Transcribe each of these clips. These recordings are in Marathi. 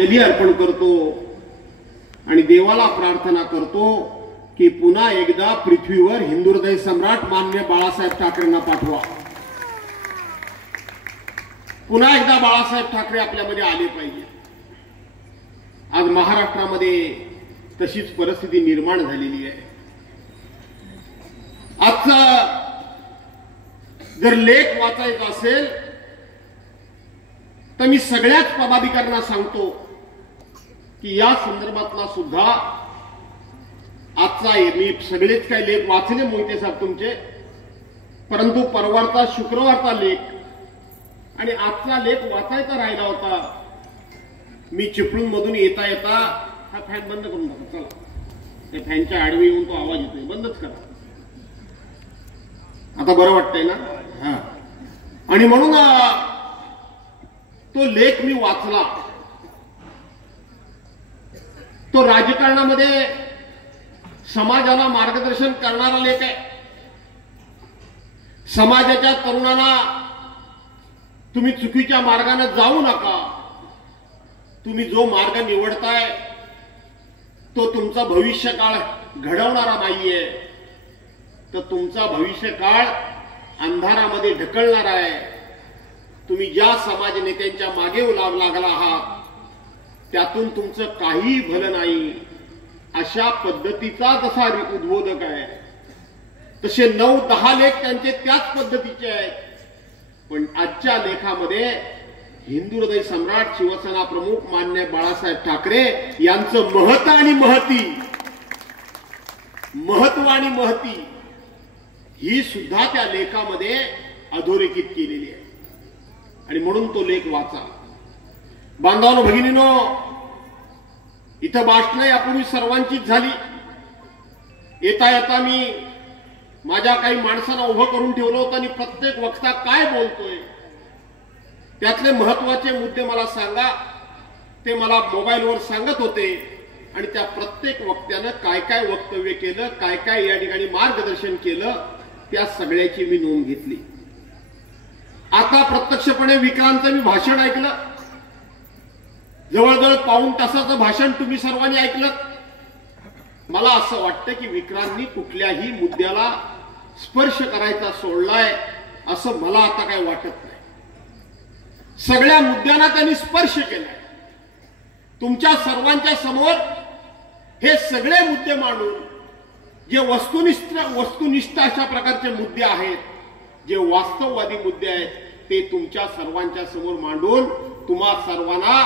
यज्ञ अर्पण करतो आणि देवाला प्रार्थना करतो की पुन्हा एकदा पृथ्वीवर हिंदू हृदय सम्राट माननीय बाळासाहेब ठाकरेंना पाठवा. पुन्हा एकदा बाळासाहेब ठाकरे आपल्यामध्ये आले पाहिजे. आज महाराष्ट्रामध्ये तशीच परिस्थिती निर्माण झालेली आहे. आजचा जर लेख वाचायचा असेल तर मी सगळ्याच पदाधिकाऱ्यांना सांगतो की या संदर्भातला सुद्धा आजचा मी सगळेच काही लेख वाचले मोहिते साहेब तुमचे, परंतु परवाचा शुक्रवारचा लेख आणि आजचा लेख वाचायचा राहिला होता. मी चिपळूण मधून येता येता हा फॅन बंद करून टाका. चला, त्या फॅनच्या आडवी येऊन तो आवाज येतोय, बंदच करा. आता बरं वाटतंय ना? हा. आणि म्हणून तो लेख मी वाचला. तो राजकारणामध्ये समाजाला मार्गदर्शन करणारा लेख आहे. समाजाच्या तरुणांना तुम्ही चुकीच्या मार्गाने जाऊ नका. तुम्ही जो मार्ग निवडताय तो तुमचा भविष्यकाळ घडवणारा नाहीये, तर तुमचा भविष्यकाळ अंधारामध्ये ढकलणारा आहे. तुम्ही ज्या समाज नेत्यांच्या मागे लागला आहात त्यातून तुमचं काही भलं नाही. अशा पद्धतीचा जसा उद्बोधक आहे तसे 9-10 लेख त्यांचे त्याच पद्धतीचे आहेत. पण आजच्या लेखामध्ये हिंदू हृदय सम्राट शिवसेना प्रमुख माननीय बाळासाहेब ठाकरे यांचं महत्व आणि महती ही सुद्धा त्या लेखामध्ये अधोरेखित केलेली आहे. आणि म्हणून तो लेख वाचा. बांधवांनो, भगिनीनो, इथं भाषणं यापूर्वी सर्वांचीच झाली. येता येता मी माझ्या काही माणसांना उभं करून ठेवलं होतं आणि प्रत्येक वक्ता काय बोलतोय त्यातले महत्वाचे मुद्दे मला सांगा, ते मला मोबाईलवर सांगत होते. आणि त्या प्रत्येक वक्त्यानं काय काय वक्तव्य केलं, काय काय या ठिकाणी मार्गदर्शन केलं, त्या सगळ्याची मी नोंद घेतली. आता प्रत्यक्षपणे विक्रांतचं मी भाषण ऐकलं. जवळजवळ पाऊण तासाचं भाषण तुम्ही सर्वांनी ऐकलं. मला असं वाटतं की विक्रांतनी कुठल्याही मुद्द्याला स्पर्श करायचा सोडलाय असं मला आता काही वाटत नाही. सगळ्या मुद्द्यांना त्यांनी स्पर्श केलाय. तुमच्या सर्वांच्या समोर हे सगळे मुद्दे मांडून जे वस्तुनिष्ठ अशा प्रकारचे मुद्दे आहेत, जे वास्तववादी मुद्दे आहेत, ते तुमच्या सर्वांच्या समोर मांडून तुम्हा सर्वांना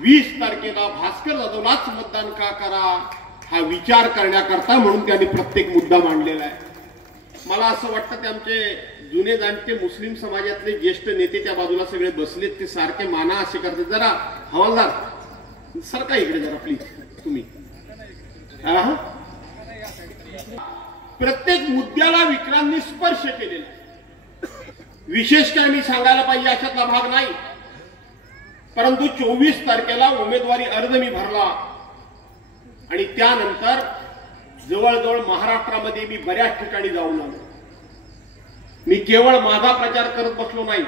20 तारखेला भास्कर जाधवलाच मतदान का करा हा विचार करण्याकरता म्हणून त्यांनी प्रत्येक मुद्दा मांडलेला आहे. मला असं वाटतं की आमचे जुने जाणते मुस्लिम समाजातले ज्येष्ठ नेते त्या बाजूला सगळे बसलेत, ते सारखे माना असे करते. जरा हवालदार सरका इकडे जरा प्लीज तुम्ही. प्रत्येक मुद्द्याला विक्रांतनी स्पर्श केलेला. विशेष काय मी सांगायला पाहिजे अशातला भाग नाही, परंतु 24 तारखेला उमेदवारी अर्ज मी भरला आणि त्यानंतर जवळजवळ महाराष्ट्रामध्ये मी बऱ्याच ठिकाणी जाऊन आलो. मी केवळ माझा प्रचार करत बसलो नाही.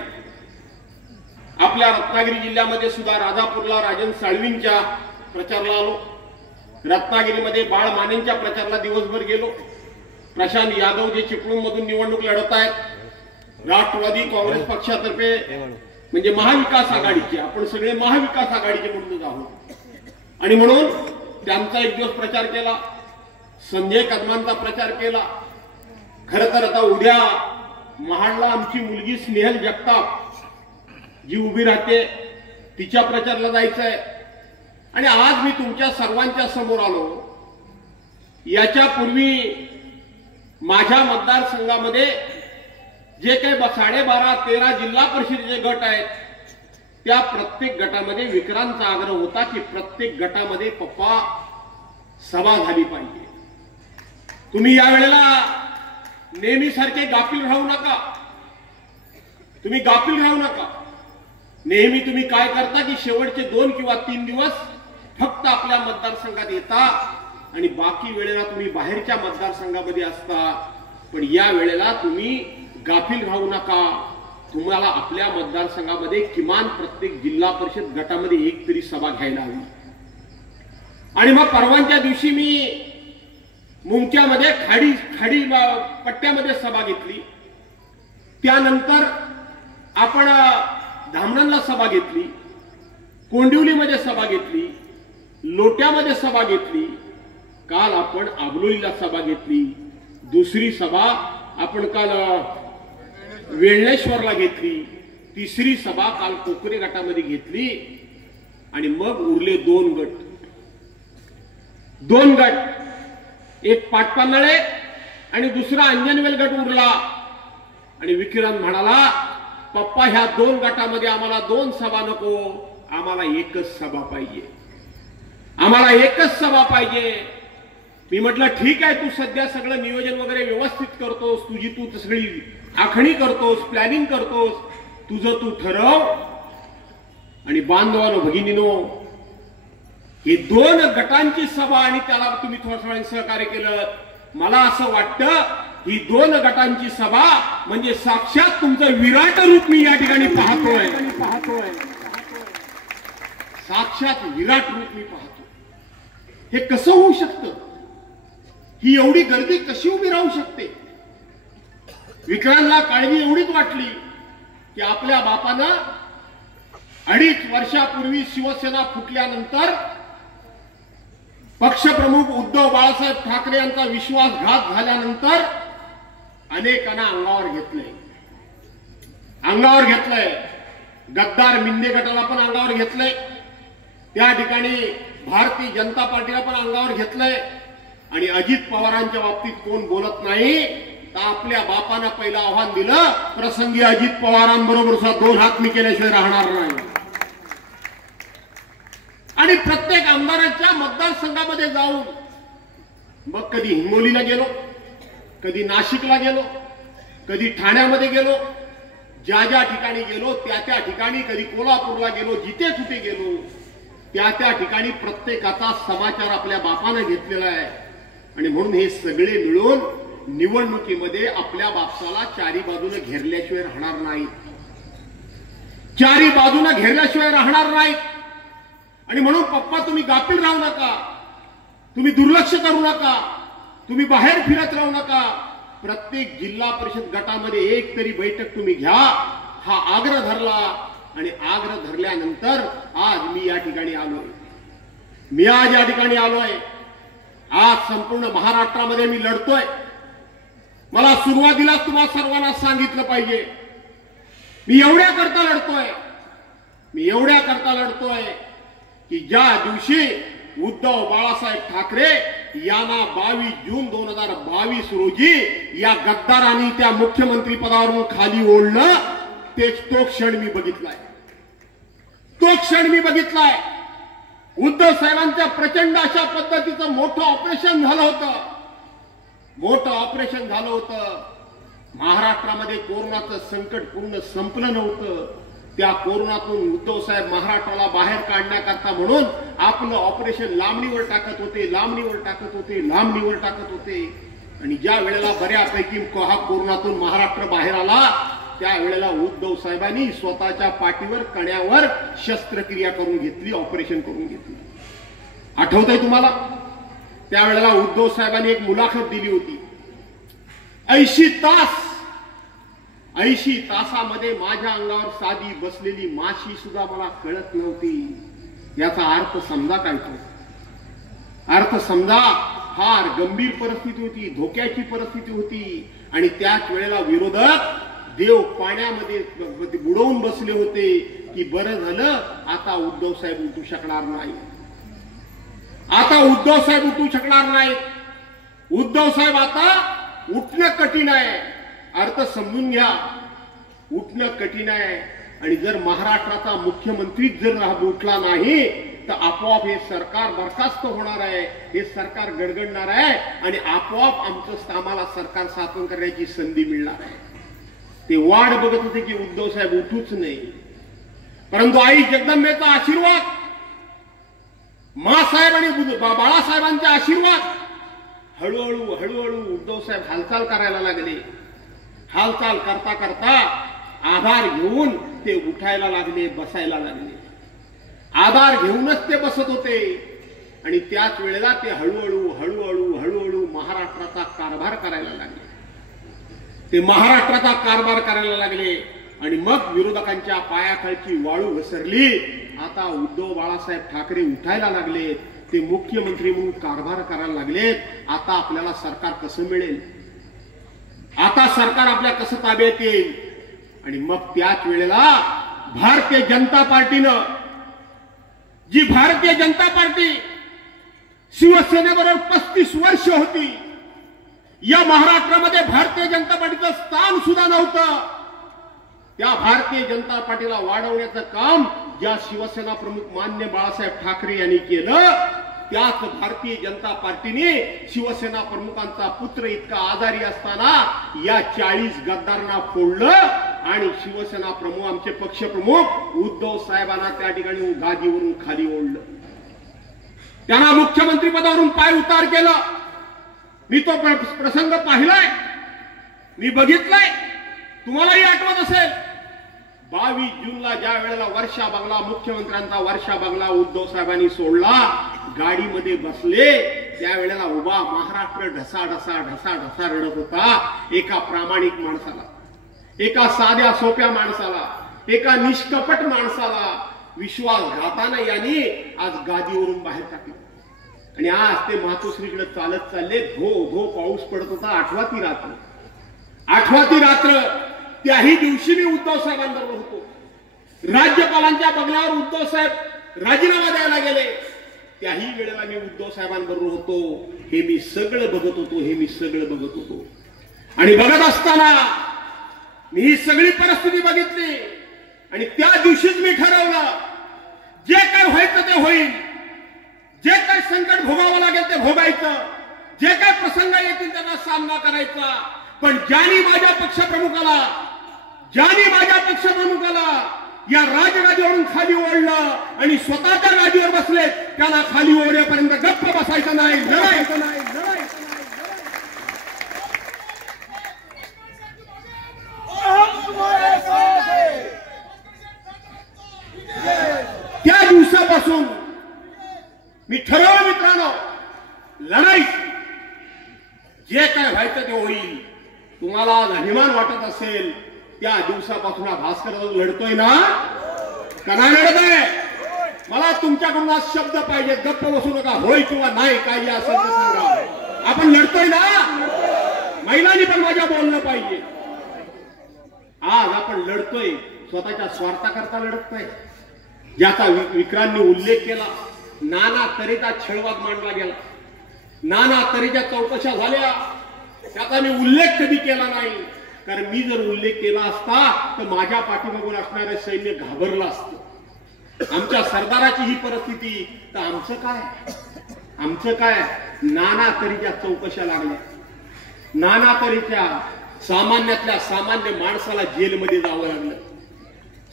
आपल्या रत्नागिरी जिल्ह्यामध्ये सुद्धा राजापूरला राजन साळवींच्या प्रचाराला आलो. रत्नागिरीमध्ये बाळ मानेंच्या प्रचाराला दिवसभर गेलो. प्रशांत यादव जे चिपळूण मधून निवडणूक लढत आहेत, राष्ट्रवादी काँग्रेस पक्षातर्फे म्हणजे महाविकास आघाडीचे, आपण सगळे महाविकास आघाडीचे म्हणून आहोत. आणि म्हणून त्यांचा एक दिवस प्रचार केला. संजय कदमांचा प्रचार केला. खरं तर आता उद्या महाडला आमची मुलगी स्नेहल जगताप जी उभी राहते तिच्या प्रचाराला जायचं आहे. आणि आज मी तुमच्या सर्वांच्या समोर आलो. याच्यापूर्वी माझ्या मतदारसंघामध्ये जे काही 12.5-13 जिल्हा परिषदेचे गट आहेत त्या प्रत्येक गटामध्ये विक्रांतचा आग्रह होता की प्रत्येक गटामध्ये पप्पा सभा झाली पाहिजे. तुम्ही या वेळेला नेहमीसारखे गाफील राहू नका. तुम्ही गाफील राहू नका. नेहमी तुम्ही काय करता की शेवटचे 2 किंवा 3 दिवस फक्त आपल्या मतदारसंघात येता आणि बाकी वेळेला तुम्ही बाहेरच्या मतदारसंघामध्ये असता. पण या वेळेला तुम्ही गाफील राहू नका. तुम्हाला आपल्या मतदारसंघामध्ये किमान प्रत्येक जिल्हा परिषद गटामध्ये एक तरी सभा घ्यायला हवी. आणि मग परवांच्या दिवशी मी मुंक्यामध्ये खाडी पट्ट्यामध्ये सभा घेतली. त्यानंतर आपण धामणला सभा घेतली, कोंडिवलीमध्ये सभा घेतली, लोट्यामध्ये सभा घेतली. काल आपण आबलोलीला सभा घेतली. दुसरी सभा आपण काल वेळणेश्वरला घेतली. तिसरी सभा काल कोकरे गटामध्ये घेतली. आणि मग उरले दोन गट, एक पाटपानळे आणि दुसरा अंजनवेल गट उरला. आणि विक्रांत म्हणाला, पप्पा ह्या दोन गटामध्ये आम्हाला दोन सभा नको, आम्हाला एकच सभा पाहिजे, आम्हाला एकच सभा पाहिजे. मी म्हटलं ठीक आहे, तू सध्या सगळं नियोजन वगैरे व्यवस्थित करतोस, तुझी तू सगळी आखणी करतोस, प्लॅनिंग करतोस, तुझं तू ठरव. आणि बांधवानो भगिनीनो, हे दोन गटांची सभा आणि त्याला तुम्ही थोडं सहकार्य केलं. मला असं वाटतं ही दोन गटांची सभा म्हणजे साक्षात तुमचं विराट रूप मी या ठिकाणी पाहतोय. साक्षात विराट रूप मी पाहतो. हे कसं होऊ शकतं? ही एवढी गर्दी कशी उभी राहू शकते? विक्रांतला काळजी एवढीच वाटली की आपल्या बापानं 2.5 वर्षापूर्वी शिवसेना फुटल्यानंतर पक्षप्रमुख उद्धव बाळासाहेब ठाकरे यांचा विश्वासघात झाल्यानंतर अनेकांना अंगावर घेतलंय. गद्दार मिंदे गटाला पण अंगावर घेतलंय. त्या ठिकाणी भारतीय जनता पार्टीला पण अंगावर घेतलंय. आणि अजित पवारांच्या बाबतीत कोण बोलत नाही. तर आपल्या बापानं पहिलं आव्हान दिलं, प्रसंगी अजित पवारांबरोबर सुद्धा 2 हात मी केल्याशिवाय राहणार नाही. आणि प्रत्येक आमदारांच्या मतदारसंघामध्ये जाऊन मग कधी हिंगोलीला गेलो, कधी नाशिकला गेलो, कधी ठाण्यामध्ये गेलो, ज्या ठिकाणी गेलो त्या ठिकाणी, कधी कोल्हापूरला गेलो, जिथे कुठे गेलो त्या ठिकाणी प्रत्येकाचा समाचार आपल्या बापानं घेतलेला आहे. आणि म्हणून हे सगळे मिळून निवडणुकीमध्ये आपल्या बापसाला चारी बाजूने घेरल्याशिवाय राहणार नाही, चारी बाजूने घेरल्याशिवाय राहणार नाही. आणि म्हणून पप्पा तुम्ही गाफील राहू नका, तुम्ही दुर्लक्ष करू नका, तुम्ही बाहेर फिरत राहू नका. प्रत्येक जिल्हा परिषद गटामध्ये एक तरी बैठक तुम्ही घ्या, हा आग्रह धरला. आणि आग्रह धरल्यानंतर आज मी या ठिकाणी आलोय. आज संपूर्ण महाराष्ट्रामध्ये मी लढतोय. मला सुरुवातीला तुम्हाला सर्वांना सांगितलं पाहिजे, मी एवढ्या करता लढतोय की ज्या दिवशी उद्धव बाळासाहेब ठाकरे यांना 22 जून 2022 रोजी या गद्दारांनी त्या मुख्यमंत्री पदावरून खाली ओढलं, तो क्षण मी बघितलाय. उद्धव साहेबांच्या प्रचंड अशा पद्धतीचं मोठं ऑपरेशन झालं होतं. महाराष्ट्रामध्ये कोरोनाचं संकट पूर्ण संपलं नव्हतं. त्या कोरोनातून उद्धव साहेब महाराष्ट्राला बाहेर काढण्याकरता म्हणून आपलं ऑपरेशन लांबणीवर टाकत होते. आणि ज्या वेळेला बऱ्यापैकी हा कोरोनातून महाराष्ट्र बाहेर आला, त्यावेळेला उद्धव साहेबांनी स्वतःच्या पाठीवर कण्यावर शस्त्रक्रिया करून घेतली, ऑपरेशन करून घेतली. आठवतंय तुम्हाला? त्यावेळेला उद्धव साहेबांनी एक मुलाखत दिली होती. 80 तासामध्ये माझ्या अंगावर साधी बसलेली माशी सुद्धा मला कळत नव्हती. याचा अर्थ समजा काय तो? अर्थ समजा फार गंभीर परिस्थिती होती, धोक्याची परिस्थिती होती. आणि त्याच वेळेला विरोधक देव पाण्यामध्ये बुडवून बसले होते की बरं झालं आता उद्धव साहेब उठू शकणार नाही. उद्धव साहेब आता उठणं कठीण आहे. अर्थ समजून घ्या, उठणं कठीण आहे. आणि जर महाराष्ट्राचा मुख्यमंत्री जर उठला नाही तर आपोआप हे सरकार बरखास्त होणार आहे, हे सरकार गडगडणार आहे. आणि आपोआप आम्हाला सरकार स्थापन करण्याची संधी मिळणार आहे. ते वाट बघत होते की उद्धव साहेब उठूच नाही. परंतु आई जगदंबेचा आशीर्वाद, मासाहेब आणि बाळासाहेबांचा आशीर्वाद, हळूहळू उद्धव साहेब हालचाल करायला लागले. हालचाल करता आधार घेऊन ते उठायला लागले, बसायला लागले. आधार घेऊनच ते बसत होते आणि त्याच वेळेला ते हळूहळू हळूहळू हळूहळू महाराष्ट्राचा कारभार करायला लागले. ते महाराष्ट्राचा कारभार करायला लागले आणि मग विरोधकांच्या पायाखालची वाळू घसरली. आता उद्धव बाळासाहेब ठाकरे उठायला लागले, ते मुख्यमंत्री म्हणून कारभार करायला लागलेत. आता आपल्याला सरकार कसं मिळेल, आता सरकार आपल्या कसं ताब्यात येईल. आणि मग त्याच वेळेला भारतीय जनता पार्टीनं, जी भारतीय जनता पार्टी शिवसेनेबरोबर 35 वर्ष होती, या महाराष्ट्रामध्ये भारतीय जनता पार्टीचं स्थान सुद्धा नव्हतं, त्या भारतीय जनता पार्टीला वाढवण्याचं काम ज्या शिवसेना प्रमुख मान्य बाळासाहेब ठाकरे यांनी केलं, त्याच भारतीय जनता पार्टीने शिवसेना प्रमुखांचा पुत्र इतका आजारी असताना या 40 गद्दारांना फोडलं आणि शिवसेना प्रमुख, आमचे पक्षप्रमुख उद्धव साहेबांना त्या ठिकाणी गादीवरून खाली ओढलं. त्यांना मुख्यमंत्री पदावरून पाय उतार केलं. मी तो प्रसंग पाहिलाय, मी बघितलाय, तुम्हालाही आठवत असेल. 22 जूनला ज्या वेळेला वर्षा बंगला, मुख्यमंत्र्यांचा वर्षा बंगला उद्धव साहेबांनी सोडला, गाडीमध्ये बसले, त्यावेळेला उभा महाराष्ट्र ढसा रडत होता. एका प्रामाणिक माणसाला, एका साध्या सोप्या माणसाला, एका निष्कपट माणसाला विश्वासघाताने यांनी आज गादीवरून बाहेर टाकलं. आणि आज ते मातोश्रीकडे चालत चालले. धो धो पाऊस पडत होता. आठवा ती रात्र. त्याही दिवशी मी उद्धव साहेबांबरोबर होतो. राज्यपालांच्या बंगल्यावर उद्धव साहेब राजीनामा द्यायला गेले, त्याही वेळेला मी उद्धव साहेबांबरोबर होतो. हे मी सगळं बघत होतो. आणि बघत असताना मी ही सगळी परिस्थिती बघितली आणि त्या दिवशीच मी ठरवलं, जे काय व्हायचं ते होईल, जे काय संकट भोगावं लागेल ते भोगायचं, जे काय प्रसंग येतील त्यांना सामना करायचा. पण ज्यांनी माझ्या पक्षप्रमुखाला या राजगादीवरून खाली ओढलं आणि स्वतःच्या गादीवर बसले, त्याला खाली ओढेपर्यंत गप्प बसायचं नाही, लढायचं नाही. त्या दिवसापासून मी ठरवलं, मित्रांनो, लढाई जे काय व्हायचं ते होईल. तुम्हाला अभिमान वाटत असेल, त्या दिवसापासून भास्कर लढतोय ना, का नाही लढत आहे? मला तुमच्याकडून आज शब्द पाहिजे, गप्प बसू नका. होय किंवा नाही, काही असेल ते सांगा. आपण लढतोय ना? महिलांनी पण माझ्या बोललं पाहिजे. आज आपण लढतोय, स्वतःच्या स्वार्थाकरता लढत नाही. ज्याचा विक्रांनी उल्लेख केला, नाना तऱ्हेचा छळवाद मांडला गेला, नाना तऱ्हेच्या चौकशा झाल्या, त्याचा मी उल्लेख कधी केला नाही. कारण मी जर उल्लेख केला असता तर माझ्या पाठीमागून असणारे सैन्य घाबरलं असतं. आमच्या सरदाराची ही परिस्थिती, तर आमचं काय? नाना तऱ्हेच्या चौकशा लागल्या, नाना तऱ्हेच्या सामान्यातल्या सामान्य माणसाला जेलमध्ये जावं लागलं.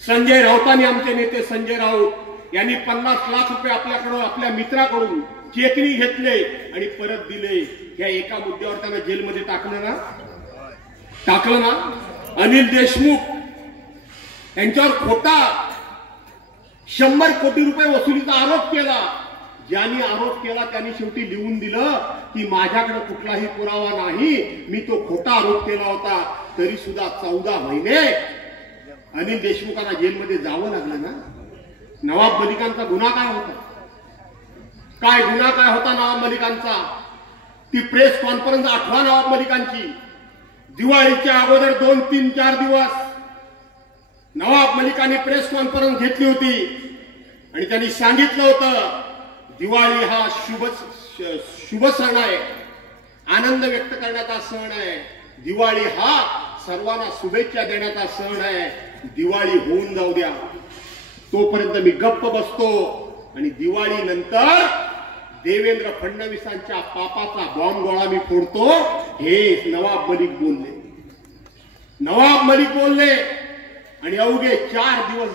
संजय राऊतांनी, आमचे नेते संजय राऊत यांनी 50 लाख रुपये आपल्याकडून, आपल्या मित्राकडून चेकनी घेतले आणि परत दिले. या एका मुद्द्यावर त्यांना जेलमध्ये टाकलं ना. अनिल देशमुख यांच्यावर खोटा 100 कोटी रुपये वसुलीचा आरोप केला. ज्यांनी आरोप केला त्यांनी शेवटी लिहून दिलं की माझ्याकडे कुठलाही पुरावा नाही, मी तो खोटा आरोप केला होता. तरी सुद्धा 14 महिने अनिल देशमुखांना जेलमध्ये जावं लागलं ना. नवाब मलिकांचा गुन्हा काय होता? नवाब मलिकांचा? ती प्रेस कॉन्फरन्स आठवा नवाब मलिकांची. दिवाळीच्या अगोदर 2, 3, 4 दिवस नवाब मलिकांनी प्रेस कॉन्फरन्स घेतली होती आणि त्यांनी सांगितलं होतं, दिवाळी हा शुभ सण आहे, आनंद व्यक्त करण्याचा सण आहे. दिवाळी हा सर्वांना शुभेच्छा देण्याचा सण आहे. दिवाळी होऊन जाऊ द्या, तोपर्यंत मी गप्प बसतो. आणि दिवाळी नंतर देवेंद्र फडणवीसांच्या पापाचा बॉम्ब गोळा मी फोडतो. हे नवाब मलिक बोलले. आणि अवघे 4 दिवस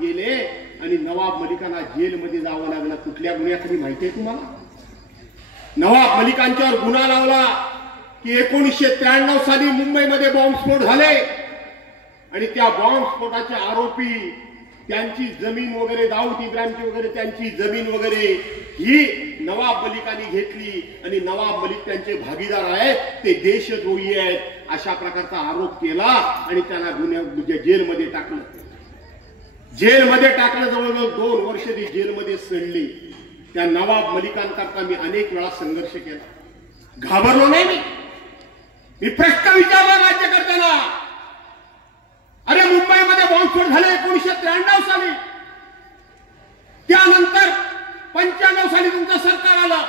गेले आणि नवाब मलिकांना जेलमध्ये जावं लागलं. कुठल्या गुन्ह्याखाली माहिती आहे तुम्हाला? नवाब मलिकांच्यावर गुन्हा लावला की 1993 साली मुंबईमध्ये बॉम्बस्फोट झाले आणि त्या बॉम्बस्फोटाचे आरोपी त्यांची जमीन वगैरे दाऊद इब्राहिमची वगैरे त्यांची जमीन वगैरे ही नवाब मलिकांनी घेतली आणि नवाब मलिक त्यांचे भागीदार आहेत, ते देशद्रोही आहेत अशा प्रकारचा आरोप केला आणि त्यांना जेलमध्ये टाकलं. जेलमध्ये टाकलं. जवळजवळ 2 वर्ष ती जेलमध्ये सडली. त्या नवाब मलिकांकरता मी अनेक वेळा संघर्ष केला. घाबरलो नाही मी प्रश्न विचारला राज्यकर्त्यांना. अरे मुंबईमध्ये बॉम्बस्फोट झाले 1993 साली, त्यानंतर 95 साली तुमचं सरकार आलं,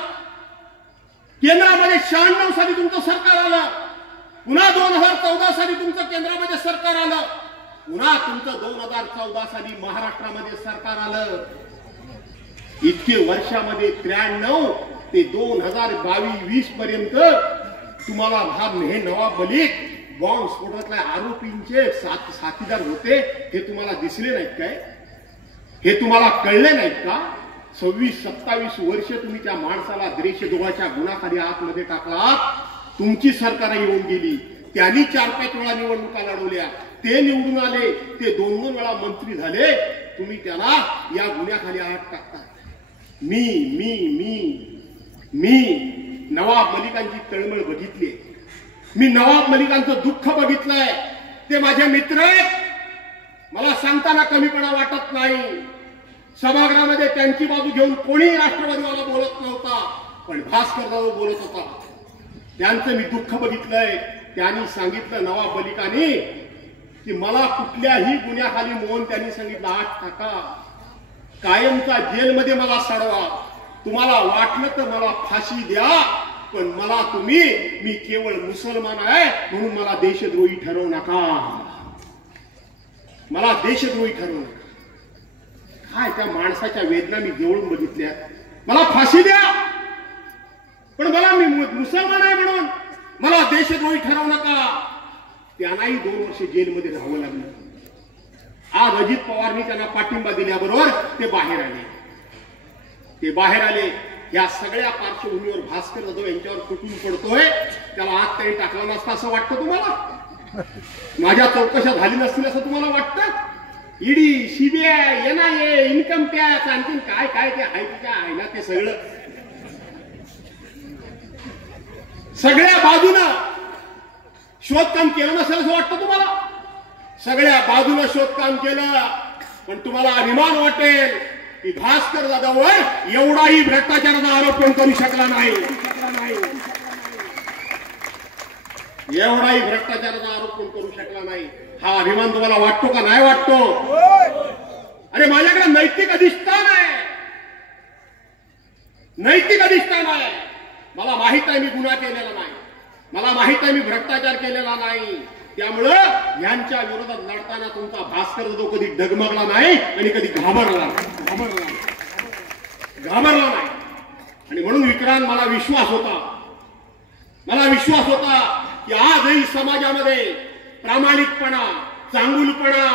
केंद्रामध्ये 96 साली तुमचं सरकार आलं, पुन्हा 2014 साली तुमचं केंद्रामध्ये सरकार आलं, पुन्हा तुमचं 2014 साली महाराष्ट्रामध्ये सरकार आलं. इतके वर्षामध्ये 93 ते 2022 पर्यंत तुम्हाला हे नवाब मलिक बॉम्बस्फोटातल्या आरोपींचे साथीदार होते हे तुम्हाला दिसले नाहीत काय? हे तुम्हाला कळले नाहीत का? 26-27 वर्ष तुम्ही त्या माणसाला देशद्रोहाच्या गुन्ह्याखाली आतमध्ये टाकलात. तुमची सरकार येऊन गेली, त्यांनी 4-5 वेळा निवडणुका लढवल्या, ते निवडून आले, ते 2-2 वेळा मंत्री झाले, तुम्ही त्याला या गुन्ह्याखाली आत टाकता. मी मी मी मी नवाब मलिकांची तळमळ बघितली, मी नवाब मलिकांचं दुःख बघितलंय. ते माझे मित्र आहेत, मला सांगताना कमीपणा वाटत नाही. सभागृहामध्ये त्यांची बाजू घेऊन कोणी राष्ट्रवादीवाला बोलत नव्हता, पण भास्कर जाधव बोलत होता. त्यांचं मी दुःख बघितलंय. त्यांनी सांगितलं नवाब मलिकांनी की मला कुठल्याही गुन्ह्याखाली मोहन त्यांनी सांगितलं आत टाका, कायमचा जेलमध्ये मला सडवा, तुम्हाला वाटलं तर मला फाशी द्या, पण मला तुम्ही मी केवळ मुसलमान आहे म्हणून मला देशद्रोही ठरवू नका, मला देशद्रोही ठरवू नका. काय त्या माणसाच्या वेदना मी जवळून बघितल्या. मला फाशी द्या, पण मला मी मुसलमान आहे म्हणून मला देशद्रोही ठरवू नका. त्यांनाही 2 वर्ष जेलमध्ये राहावं लागलं. आज अजित पवारनी त्यांना पाठिंबा दिल्याबरोबर ते बाहेर आले. ते बाहेर आले. या सगळ्या पार्श्वभूमीवर भास्कर जाधव यांच्यावर तुटून पडतोय. त्याला आत तरी टाकला नसता असं वाटतं तुम्हाला? माझ्या चौकशा झाली नसतील असं तुम्हाला वाटतं? ED, CBI, NIA, income tax, आणखीन काय काय ते आहे का आहे ना, ते सगळ्या बाजूनं शोधकाम केलं नसेल असं वाटतं तुम्हाला? सगळ्या बाजूनं शोधकाम केलं, पण तुम्हाला अभिमान वाटेल की भास्कर जाधववर एवढाही भ्रष्टाचाराचा आरोप कोण करू शकला नाही. एवढाही भ्रष्टाचाराचा आरोप कोण करू शकला नाही. हा अभिमान तुम्हाला वाटतो का नाही वाटतो? अरे माझ्याकडे नैतिक अधिष्ठान आहे, नैतिक अधिष्ठान आहे. मला माहित आहे मी गुन्हा केलेला नाही, मला माहित आहे मी भ्रष्टाचार केलेला नाही. त्यामुळं यांच्या विरोधात लढताना तुमचा भास्कर जाधव कधी डगमगला नाही आणि कधी घाबरला नाही. आणि म्हणून विक्रांत मला विश्वास होता की आजही समाजामध्ये प्रामाणिकपणा, चांगुलपणा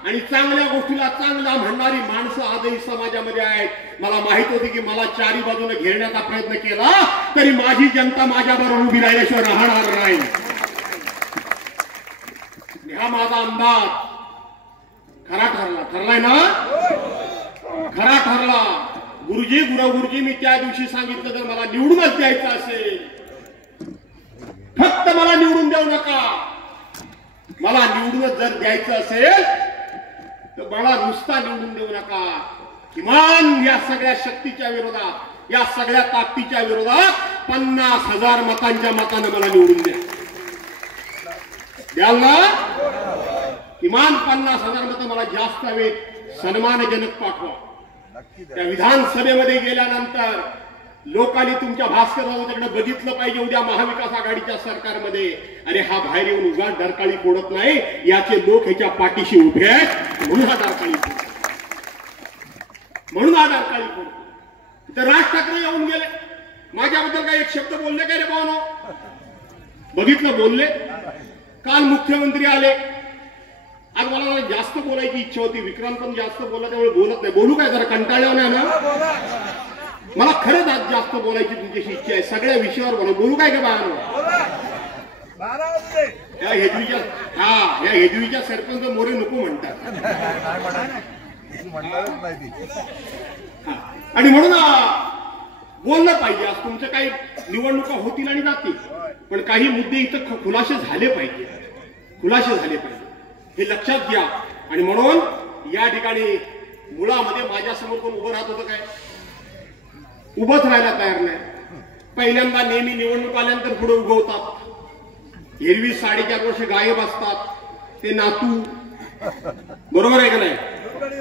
आणि चांगल्या गोष्टीला चांगला म्हणणारी माणसं आजही समाजामध्ये आहेत. मला माहित होती की मला चारी बाजूने घेरण्याचा प्रयत्न केला तरी माझी जनता माझ्याबरोबर उभी राहिल्याशिवाय राहणार नाही. हा माझा अंदाज खरा ठरलाय ना? खरा ठरला. गुरुजी मी त्या दिवशी सांगितलं जर मला निवडूनच द्यायचं असेल, फक्त मला निवडून देऊ नका, मला निवडूनच जर द्यायचं असेल तर मला नुसता निवडून देऊ नका, किमान या सगळ्या शक्तीच्या विरोधात, या सगळ्या ताकदीच्या विरोधात 50,000 मतांच्या मतानं मला निवडून द्या. द्याल ना? किमान 50,000 मतं मला जास्त हवेत, सन्मानजनक पाठवा. त्या विधानसभेमध्ये गेल्यानंतर लोकांनी तुमच्या भास्कर जाधवकडे बघितलं पाहिजे उद्या महाविकास आघाडीच्या सरकारमध्ये. अरे हा बाहेर येऊन उगा डरकाळी फोडत नाही, याचे लोक ह्याच्या पाठीशी उभे आहेत म्हणून हा डरकाळी फोडतो. तर राज ठाकरे येऊन गेले, माझ्याबद्दल काही एक शब्द बोलले काय रे भावनो? बघितलं बोलले. काल मुख्यमंत्री आले. आज मला जास्त बोलायची इच्छा होती, विक्रांत पण जास्त बोलला त्यामुळे बोलत नाही. बोलू काय जरा कंटाळल्यावर नाही ना? मला खरंच आज जास्त बोलायची तुमच्याशी इच्छा आहे. सगळ्या विषयावर बोलू काय का बाळांनो? या हेदवीच्या सरपंच मोरे नको म्हणतात. आणि म्हणून बोललं पाहिजे. आज तुमचं काही निवडणुका होतील आणि जातील, पण काही मुद्दे इथं खुलासे झाले पाहिजे, खुलासे झाले पाहिजे, हे लक्षात घ्या. आणि म्हणून या ठिकाणी मुळामध्ये माझ्यासमोर कोण उभं राहत होतं काय? उभंच राहायला तयार नाही. पहिल्यांदा नेहमी निवडणूक आल्यानंतर पुढे उगवतात. एरवी 4.5 वर्ष गायब असतात ते नातू. बरोबर आहे का नाही?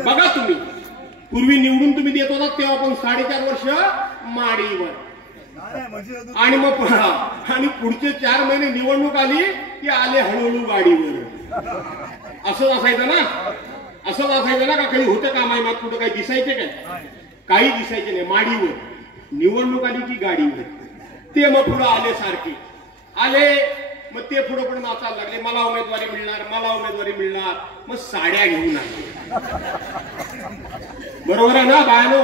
बघा तुम्ही, पूर्वी निवडून तुम्ही देत होता तेव्हा पण 4.5 वर्ष माडीवर, आणि मग आणि पुढचे 4 महिने निवडणूक आली की आले हळूहळू गाडीवर. असंच असायचं ना? असंच असायचं ना? का काही होतं का माय? कुठं काही दिसायचे काय? काही दिसायचे नाही. माडीवर निवडणूक आली की गाडीवर. ते मग पुढे आले, सारखे आले. मग ते पुढे पुढे नाचायला लागले, मला उमेदवारी मिळणार, मला उमेदवारी मिळणार. मग साड्या घेऊन आले. बरोबर आहे ना बायानो?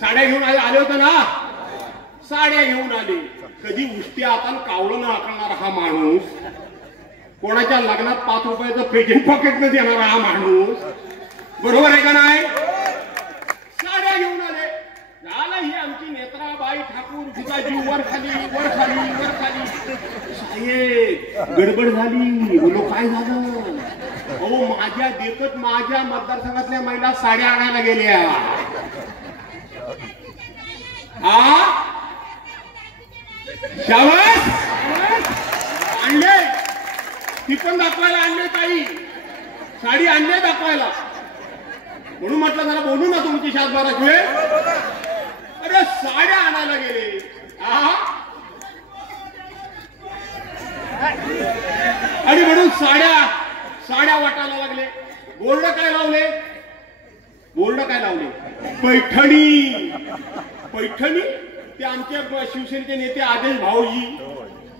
साड्या घेऊन आले होते ना? साड्या घेऊन आले. कधी उष्टी हातान कावळं न आकारणारा हा माणूस, कोणाच्या लग्नात 5 रुपयाचं प्रेझेंट पॉकेट न देणारा हा माणूस. बरोबर आहे का नाही? साड्या घेऊन आले. झालं ही आमची नेत्राबाई ठाकूर, जिजाजी वर खाली वर खाली वर खाली. साहेब गडबड झाली. बोलो काय झालं? अहो माझ्या देखत माझ्या मतदारसंघातल्या महिला साड्या आणायला गेल्या. शाबास, आणले. ती पण दाखवायला आणले. ताई साडी आणले दाखवायला. म्हणून म्हटलं जरा बोलू ना तुमची शासबाराची वेळ. अरे साड्या आणायला गेले. आणि म्हणून साड्या वाटायला लागले. बोर्ड काय लावले? बोर्ड काय लावले? पैठणी. पैठणी ते आमचे शिवसेनेचे नेते आदेश भाऊजी,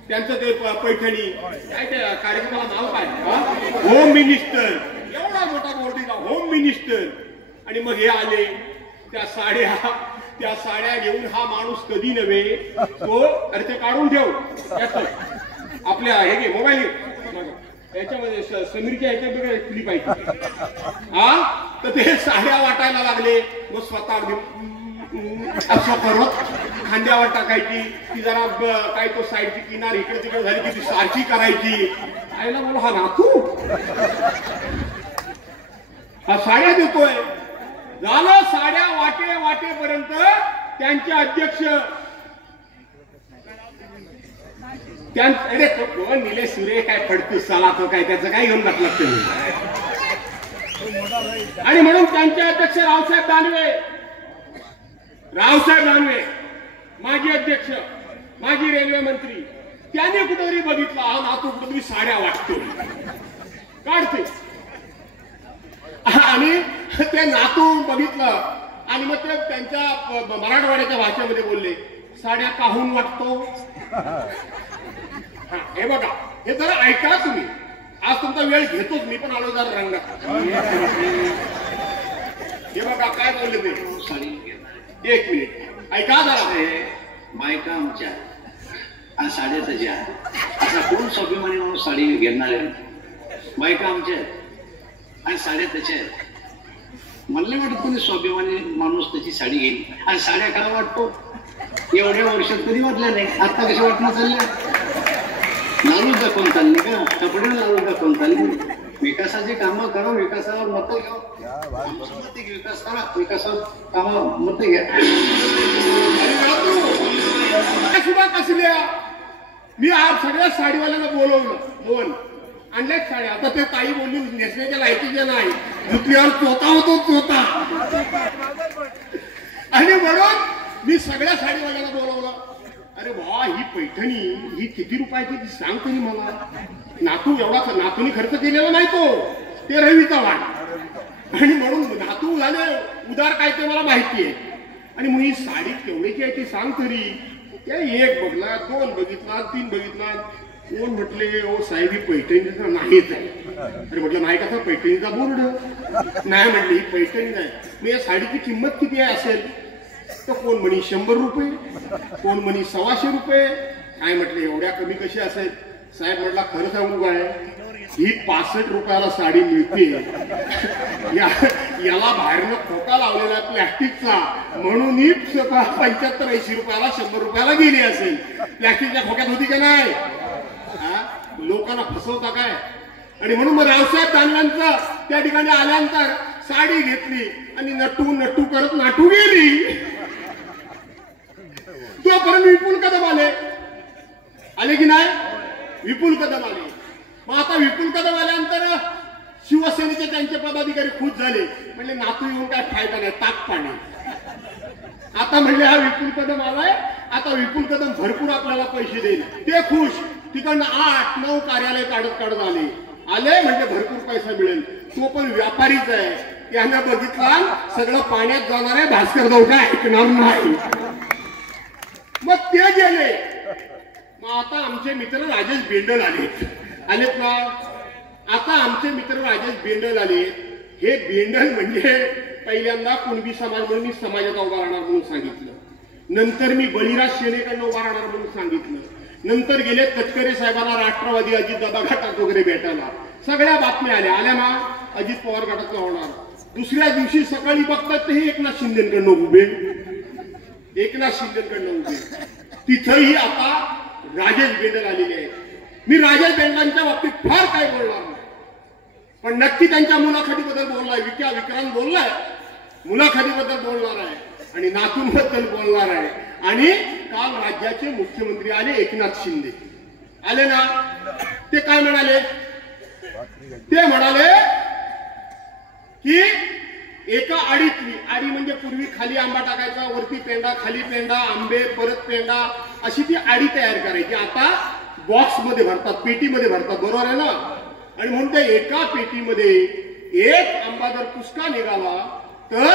त्यांचं ते पैठणी काय, ते कार्यक्रमाला नाव काय? Home minister. एवढा मोठा बोर्ड दिला, होम मिनिस्टर. आणि मग हे आले. त्या साड्या घेऊन हा माणूस कधी नव्हे तो, अरे ते काढून ठेव आपल्या हे घे मोबाईल याच्यामध्ये, समीरच्या ह्याच्यामध्ये क्लिप आहे. तर ते साड्या वाटायला लागले. मग स्वतः असं करत खांद्यावर टाकायची. ती जरा काय तो साईडची किनार इकडे तिकडे झाली की ती सारखी करायची. आईला बोला हा नातू हा साड्या देतोय. झालं साड्या वाटेपर्यंत त्यांचे अध्यक्ष अरे तो निलेश सुरे काय पडतोस साला, तो काय त्याचं काय घेऊन घातलं तुम्ही. आणि म्हणून त्यांचे अध्यक्ष रावसाहेब दानवे माजी अध्यक्ष, माजी रेल्वे मंत्री, त्याने कुठेतरी बघितलं हा नातू कुठेतरी साड्या वाटतो काढते. आणि ते नातू बघितलं आणि मग ते त्यांच्या मराठवाड्याच्या भाषेमध्ये बोलले, साड्या काहून वाटतो. हे बघा, हे जरा ऐका तुम्ही. आज तुमचा वेळ घेतोच, मी पण आलो जरा रंगात. हे बघा काय बोलले ते. एक मिनिट ऐका जरा. बायका आमच्या आणि साड्या त्याच्या, असा कोण स्वाभिमानी माणूस साडी घेणार आहे? बायका आमच्या आणि साड्या त्याच्या. मला नाही वाटत कोणी स्वाभिमानी माणूस त्याची साडी घेईल. आणि साड्या काय वाटतो? एवढ्या वर्षात कधी वाटल्या नाही, आता कशा वाटणं चालल्या? लालू दाखवून चालली का? कपडे लालू दाखवून चालली. विकासाची कामं करा, विकासावर मतं घ्या. विकास करा, विकासावर कामं मतं घ्या. सुद्धा कसल्या मी आज सगळ्या साडीवाल्यांना बोलवलं. दोन आणल्याच साड्या. आता ते ताई बोलली नेसण्याच्या लायकीच्या नाही, धुतल्यावर चोता होतो चोता. आणि म्हणून मी सगळ्या साडीवाल्यांना बोलवलं. अरे वा, ही पैठणी ही किती रुपयाची ती सांग तुम्ही मला. नातू एवढा नातूने खर्च केलेला नाही तो, ते रवीचा वाण. आणि म्हणून नातू झाले उदार काय ते मला माहिती आहे. आणि मग ही साडी केवढीची आहे ती सांग तरी. त्या एक बघला, 2 बघितला, 3 बघितला. कोण म्हटले ओ साहेब ही पैठणीचा नाहीच आहे. अरे म्हटलं नाही कसा पैठणीचा बोर्ड नाही. म्हटलं ही पैठणी नाही. मग या साडीची किंमत किती आहे असेल? तर कोण म्हणी 100 रुपये, कोण म्हणी 125 रुपये. काय म्हटलं एवढ्या कमी कशी असेल? साहेब म्हटला खरं सांगू काय, ही 65 रुपयाला साडी मिळते. याला बाहेरनं खोका लावलेला प्लॅस्टिकचा, म्हणून ही 75-80 रुपयाला 100 रुपयाला गेली असेल. प्लॅस्टिकच्या खोक्यात होती का नाही? लोकांना फसवता काय? आणि म्हणून मग रावसाहेब दानवांचं त्या ठिकाणी आल्यानंतर साडी घेतली आणि नटू करत नाटू गेली. तोपर्यंत विपुल कदम आले की नाही? विपुल कदम आले. मग आता विपुल कदम आल्यानंतर शिवसेनेचे त्यांचे पदाधिकारी खुश झाले. म्हणजे नातू येऊन काय फायदा नाही, ताक पाणी. आता म्हणले हा विपुल कदम आलाय, आता विपुल कदम भरपूर आपल्याला पैसे देईल. ते खुश. तिकडनं 8-9 कार्यालय काढत आले म्हणजे भरपूर पैसा मिळेल. तो पण व्यापारीच आहे. त्यानं बघितला सगळं पाण्यात जाणार आहे, भास्कर जाऊ काय ऐकणार नाही. मग ते गेले. मग आता आमचे मित्र राजेश बेंडल आलेत ना. आता आमचे मित्र राजेश बेंडल आले. हे बेंडल म्हणजे पहिल्यांदा कुणबी समाज म्हणून मी समाजात उभा राहणार म्हणून सांगितलं. नंतर मी बळीराज सेनेकडनं उभा राहणार म्हणून सांगितलं. नंतर गेले तटकरे साहेबांना राष्ट्रवादी अजितदादा गटात वगैरे भेटायला. सगळ्या बातम्या आल्या ना अजित पवार गटातला होणार. दुसऱ्या दिवशी सकाळी बघतात ते एकनाथ शिंदेकडनं उभे. तिथंही आता राजेश बेंडल आलेले आहेत. मी राजेश बेंडलांच्या बाबतीत फार काय बोलणार नाही, पण नक्की त्यांच्या मुलाखतीबद्दल बोललाय. विक्रांत बोललाय, मुलाखतीबद्दल बोलणार आहे आणि नातूंबद्दल बोलणार आहे. आणि काल राज्याचे मुख्यमंत्री आले, एकनाथ शिंदे आले ना. ते काय म्हणाले? ते म्हणाले की एका आडीतली, आडी म्हणजे पूर्वी खाली आंबा टाकायचा, वरती पेंडा, खाली पेंडा, आंबे, परत पेंडा, अशी ती आडी तयार करायची. आता बॉक्स मध्ये भरतात, पेटीमध्ये भरतात, बरोबर आहे ना. आणि म्हणून त्या एका पेटीमध्ये एक आंबा जर पुसका निघाला तर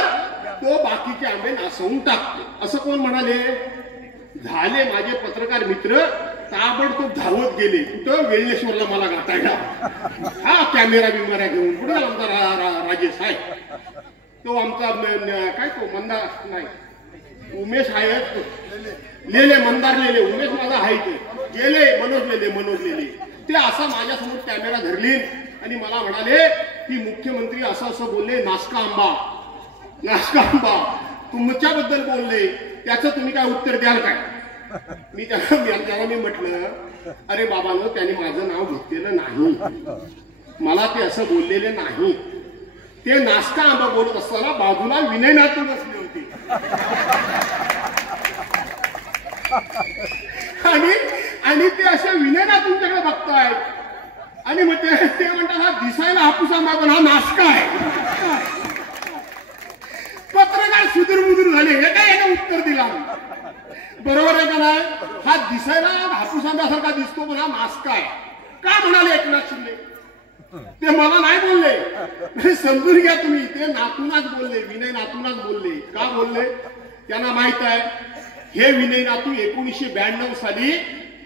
तो बाकीचे आंबे नासवून टाकतो. असं कोण म्हणाले? झाले माझे पत्रकार मित्र ताबडतोब धावत गेले. कुठं? वेल्लेश्वरला मला गाठायला. हा कॅमेरा बिमेरा घेऊन. कुठे आमचा राजेश आहे तो, आमचा काय तो मंदार नाही, उमेश आहे लेले, मंदार लेले. उमेश माझा आहे ते गेले, मनोज लेले. ते असा माझ्यासमोर कॅमेरा धरली आणि मला म्हणाले की मुख्यमंत्री असं बोलले, नासका आंबा तुमच्याबद्दल बोलले, त्याचं तुम्ही काय उत्तर द्याल काय? मी त्याला म्हटलं अरे बाबांनो, त्याने माझं नाव घेतलेलं नाही, मला ते असं बोललेले नाही. ते नासका आंबा बोलत असताना बाजूला विनय नातू बसले होते. आणि ते अशा विनय नातूंच्याकडे बघतायत आणि मग ते म्हणतात हा दिसायला हापूस आंबा पण हा नासका आहे. पत्रकार सुदूर झाले. हे काय यानं उत्तर दिला? बरोबर आहे का नाही? हा दिसायला हापूस आंब्यासारखा दिसतो पण हा नासका आहे. का म्हणाले एकनाथ शिंदे? ते मला नाही बोलले, समजून घ्या तुम्ही. ते नातूनाच बोलले, विनय नातूनाच बोलले. का बोलले? त्यांना माहित आहे हे विनय नातू 1992 साली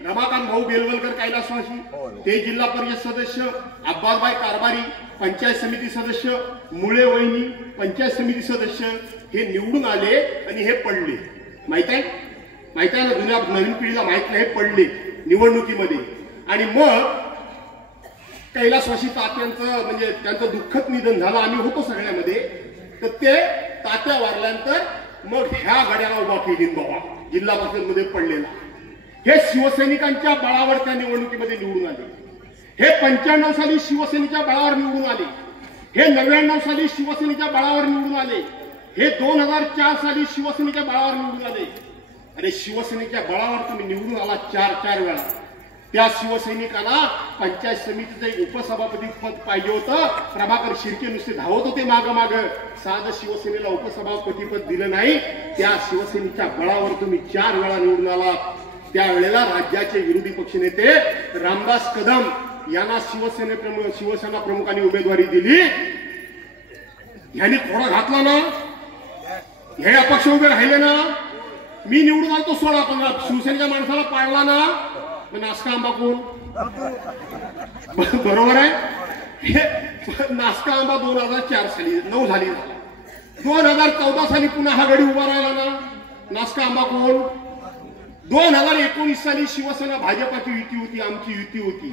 रमाकांत भाऊ बेलवलकर कैलासवासी, ते जिल्हा परिषद सदस्य, अब्बासबाई कारभारी पंचायत समिती सदस्य, मुळे वहिनी पंचायत समिती सदस्य, हे निवडून आले आणि हे पडले. माहित आहे ना, जुन्या नवीन पिढीला माहित नाही, पडले निवडणुकीमध्ये. आणि मग कैलासवासी तात्यांचं म्हणजे त्यांचं दुःखद निधन झालं. आम्ही होतो सगळ्यामध्ये. तर ते तात्या वारल्यानंतर मग ह्या गड्याला उभा केली बाबा, जिल्हा परिषद मध्ये पडलेला. हे शिवसैनिकांच्या बळावर त्या निवडणुकीमध्ये निवडून आले. हे 95 साली शिवसेनेच्या बळावर निवडून आले. हे 99 साली शिवसेनेच्या बळावर निवडून आले. हे 2004 साली शिवसेनेच्या बळावर निवडून आले. अरे शिवसेनेच्या बळावर तुम्ही निवडून आला 4 वेळा. त्या शिवसैनिकांना पंचायत समितीचं एक उपसभापती पद पाहिजे होतं. प्रभाकर शिर्के नुसते धावत होते माग. साधं शिवसेनेला उपसभापती पद दिलं नाही. त्या शिवसेनेच्या बळावर तुम्ही 4 वेळा निवडून आला. त्यावेळेला राज्याचे विरोधी पक्षनेते रामदास कदम यांना शिवसेना प्रमुखांनी उमेदवारी दिली. ह्यांनी थोडा घातला ना, हे अपक्ष उभे राहिले ना, मी निवडून आलो तो 16-15. शिवसेनेच्या माणसाला पाळला ना, नासका आंबा कोण? बरोबर आहे. हे नासका आंबा 2004 साली 9 झाली झाला. 2014 साली पुन्हा हा गडी उभा राहिला ना, नासका आंबा कोण? 2019 साली शिवसेना भाजपाची युती होती, आमची युती होती.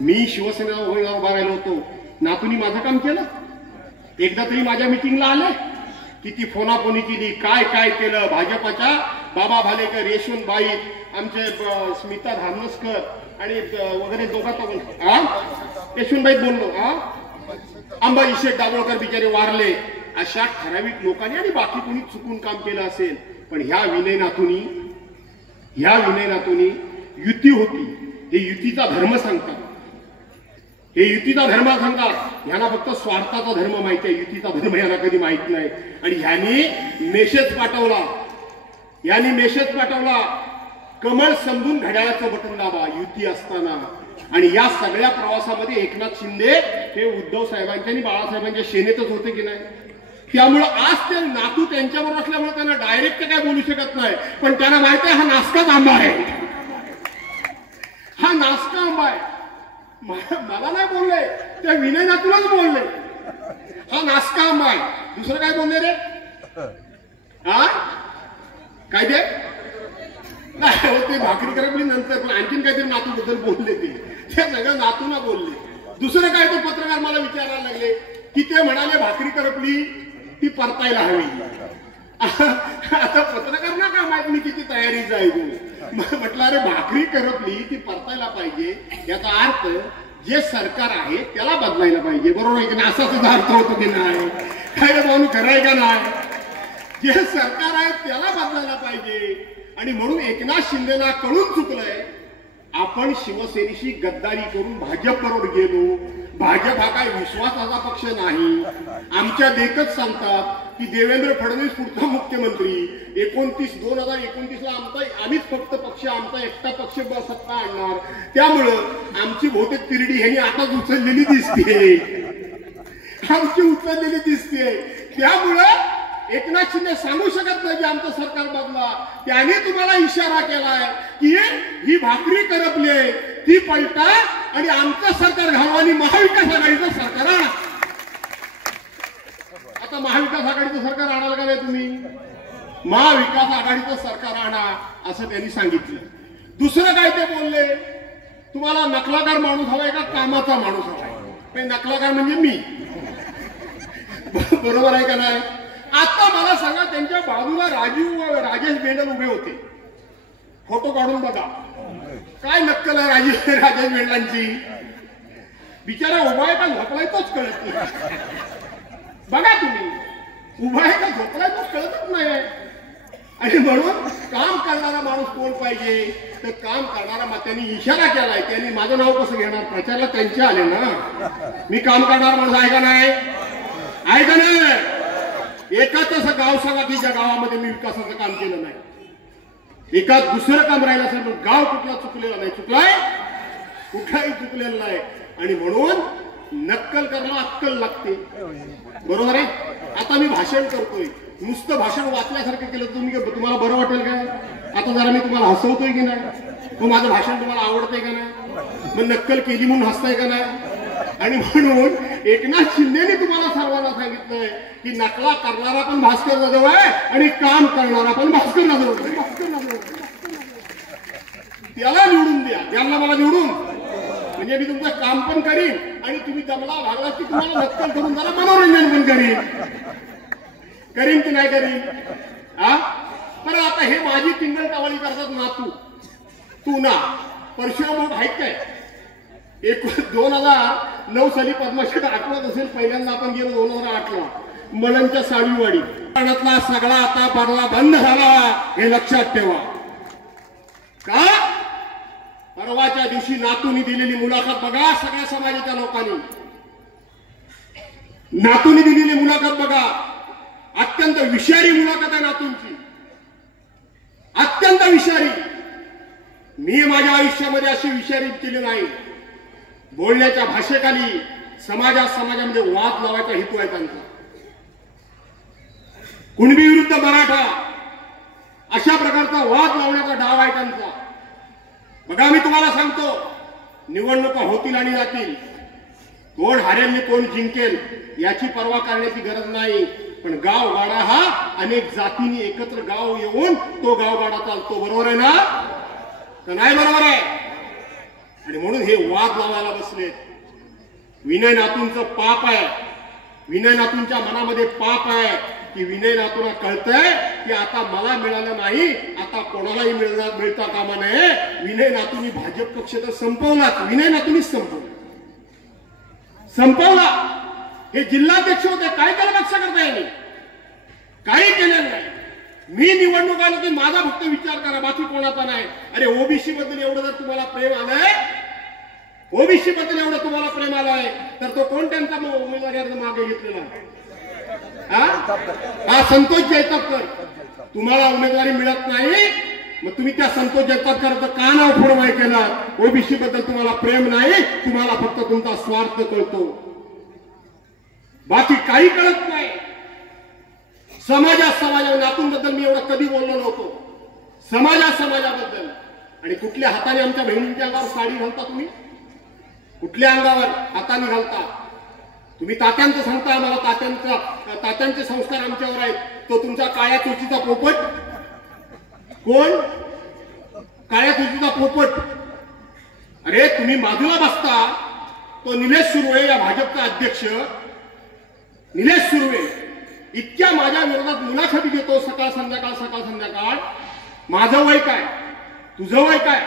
मी शिवसेनेला उभा राहिलो होतो. नातूनी माझं काम केलं? एकदा तरी माझ्या मिटिंगला आले? किती फोनाफोनी केली, काय काय केलं. भाजपाच्या बाबा भालेकर, यशवंतबाई, आमचे स्मिता धामनसकर आणि वगैरे यशवंतबाई बोललो. अंबाजी शेठ दाभोळकर बिचारे वारले. अशा ठराविक लोकांनी आणि बाकी कोणी चुकून काम केलं असेल. पण ह्या विनय नातूनी युती होती. हे युतीचा धर्म सांगतात. ह्यांना फक्त स्वार्थाचा धर्म माहिती आहे, युतीचा धर्म यांना कधी माहित नाही. आणि ह्यांनी मेसेज पाठवला, कमळ समजून घड्याळाचं बटन दाबा युती असताना. आणि या सगळ्या प्रवासामध्ये एकनाथ शिंदे हे उद्धव साहेबांच्या आणि बाळासाहेबांच्या सेनेतच होते की नाही. त्यामुळे आज ते नातू त्यांच्याबरोबर असल्यामुळे त्यांना डायरेक्ट काय बोलू शकत नाही. पण त्यांना माहिती आहे हा नासकाच आंबा आहे, हा नासका आंबा आहे. मला नाही बोलले, त्या विनय नातूलाच बोलले हा नासका आंबा आहे. दुसरं काय बोलले रे? काय ते नाही ते भाकरी करपली नंतर, पण आणखीन काहीतरी नातू बद्दल बोलले. ते सगळं नातूना बोलले. दुसरं काय ते पत्रकार मला विचारायला लागले की ते म्हणाले भाकरी करपली ती परतायला हवी. आता पत्रकार ना काय माहित मी किती तयारीचा आहे तू. म्हटलं अरे भाकरी करपली ती परतायला पाहिजे, याचा अर्थ जे सरकार आहे त्याला बदलायला पाहिजे. बरोबर आहे की नाही? असा सुद्धा अर्थ होतो की नाही? काय रे भाऊ, खरं आहे का नाही? जे सरकार आहे त्याला बदलायला पाहिजे. आणि म्हणून एकनाथ शिंदेना कळून चुकलंय. आपण शिवसेनेशी गद्दारी करून भाजप बरोबर गेलो. भाजप हा काही विश्वासाचा पक्ष नाही. आमच्या देखत सांगतात की देवेंद्र फडणवीस पुढचा मुख्यमंत्री. 2029ला आम्हीच फक्त पक्ष, आमचा एकटा पक्ष सत्ता आणणार. त्यामुळं आमची बहुतेक तिरडी ह्यांनी आताच उचललेली दिसते. त्यामुळं एकनाथ शिंदे सांगू शकत नाही की आमचं सरकार बदला. त्याने तुम्हाला इशारा केलाय की ही भाकरी करपली ती पलटा आणि आमचं सरकार घालवा आणि महाविकास आघाडीचं सरकार आणा. आता महाविकास आघाडीचं सरकार आणाल का नाही तुम्ही? महाविकास आघाडीचं सरकार आणा असं त्यांनी सांगितलं. दुसरं काय ते बोलले, तुम्हाला नकलाकार माणूस हवाय का कामाचा माणूस हवाय? नकलाकार म्हणजे मी. बरोबर आहे का नाही? आता मला सांगा, त्यांच्या बाजूला राजेश बेंडल उभे होते. फोटो काढून बघा काय नक्कल आहे राजेश बेंडलांची. बिचारा उभा आहे का झोपलाय तोच कळत नाही. बघा तुम्ही, उभा आहे का झोपलाय तोच कळतच नाही. आणि म्हणून काम करणारा माणूस कोण पाहिजे? तर काम करणारा त्यांनी इशारा केलाय. त्यांनी माझं नाव कसं घेणार? प्रचारला त्यांचे आले ना. मी काम करणारा माणूस आहे का नाही? आहे का नाही? एकाच असं गाव सांगा की ज्या गावामध्ये मी विकासाचं काम केलं नाही. एकाच दुसरं काम राहिलं असेल पण गाव कुठला चुकलेला नाही. कुठलाही चुकलेला नाही. आणि म्हणून नक्कल करायला अक्कल लागते. बरोबर आहे? आता मी भाषण करतोय, नुसतं भाषण वाचल्यासारखं केलं तुम्हाला बरं वाटेल का? आता जरा मी तुम्हाला हसवतोय की नाही? मग माझं भाषण तुम्हाला आवडतंय का नाही? मग नक्कल केली म्हणून हसताय का नाही? आणि म्हणून एकनाथ शिंदेने तुम्हाला सर्वांना सांगितलंय की नकला करणारा पण भास्कर जाधव आहे आणि काम करणारा पण भास्कर जाधव आहे. त्याला निवडून द्या. त्यांना मला निवडून, म्हणजे मी तुमचं काम पण करीन आणि तुम्ही दमला भागला की तुम्हाला नक्कल करून जरा मनोरंजन पण करीन की नाही करीन? पण आता हे माझी टिंगल टावाळी करतात नातू तू ना. परशुराम आहेत काय? 2009 साली पद्मश्री आठवत असेल, पहिल्यांदा आपण गेलो 2008ला मलनच्या साळीवाडी. ठाण्यातला सगळा आता पडला बंद झाला हे लक्षात ठेवा. का? परवाच्या दिवशी नातूनी दिलेली मुलाखत बघा. सगळ्या समाजाच्या लोकांनी नातूनी दिलेली मुलाखत बघा. अत्यंत विषारी मुलाखत आहे नातूंची, अत्यंत विषारी. मी माझ्या आयुष्यामध्ये अशी विषारी केली नाही. बोलण्याच्या भाषेखाली समाजामध्ये वाद लावायचा हेतू आहे त्यांचा. कुणबी विरुद्ध मराठा अशा प्रकारचा वाद लावण्याचा डाव आहे त्यांचा. बघा मी तुम्हाला सांगतो, निवडणुका होतील आणि जातील. कोण हारेल कोण जिंकेल याची पर्वा करण्याची गरज नाही. पण गावगाडा हा अनेक जातींनी एकत्र गाव येऊन तो गावगाडा चालतो. बरोबर आहे ना? तर नाही बरोबर आहे? आणि म्हणून हे वाद लावायला बसलेत. विनय नातूंचं पाप आहे. विनय नातूंच्या मनामध्ये पाप आहे की विनय नातूंना कळतंय की आता मला मिळालं नाही, आता कोणालाही मिळता कामा नये. विनय नातूंनी भाजप पक्ष तर संपवलाच, विनय नातूंनीच संपवला. हे जिल्हाध्यक्ष होते, काय त्याला रक्षा करता येईल? काही केलेलं नाही. मी निवडणूक आलो की माझा फक्त विचार करा, बाकी कोणाचा नाही. अरे ओबीसी बद्दल एवढं जर तुम्हाला प्रेम आलंय, ओबीसी बद्दल एवढं तुम्हाला प्रेम आलंय, तर तो कोण त्यांचा उमेदवारी अर्ज मागे घेतलेला? हा संतोष जैतापकर. तुम्हाला उमेदवारी मिळत नाही, मग तुम्ही त्या संतोष जैतापकरचं का नाव फोडवाय केलं? ओबीसी बद्दल तुम्हाला प्रेम नाही, तुम्हाला फक्त तुमचा स्वार्थ कळतो, बाकी काही कळत नाही. समाजा नातूंबद्दल मी एवढं कधी बोललो नव्हतो. समाजाबद्दल. आणि कुठल्या हाताने आमच्या बहिणींच्या अंगावर साडी घालता तुम्ही? कुठल्या अंगावर हाताने घालता तुम्ही? तात्यांचं सांगता आम्हाला, तात्यांचे संस्कार आमच्यावर आहेत. तो तुमचा काळ्या चोचीचा पोपट कोण? काळ्या चोचीचा पोपट. अरे तुम्ही बाजूला बसता. तो निलेश सुर्वे, या भाजपचा अध्यक्ष निलेश सुर्वे इतक्या माझ्या विरोधात मुलाखती देतो सकाळ संध्याकाळ. माझं वय काय, तुझं वय काय?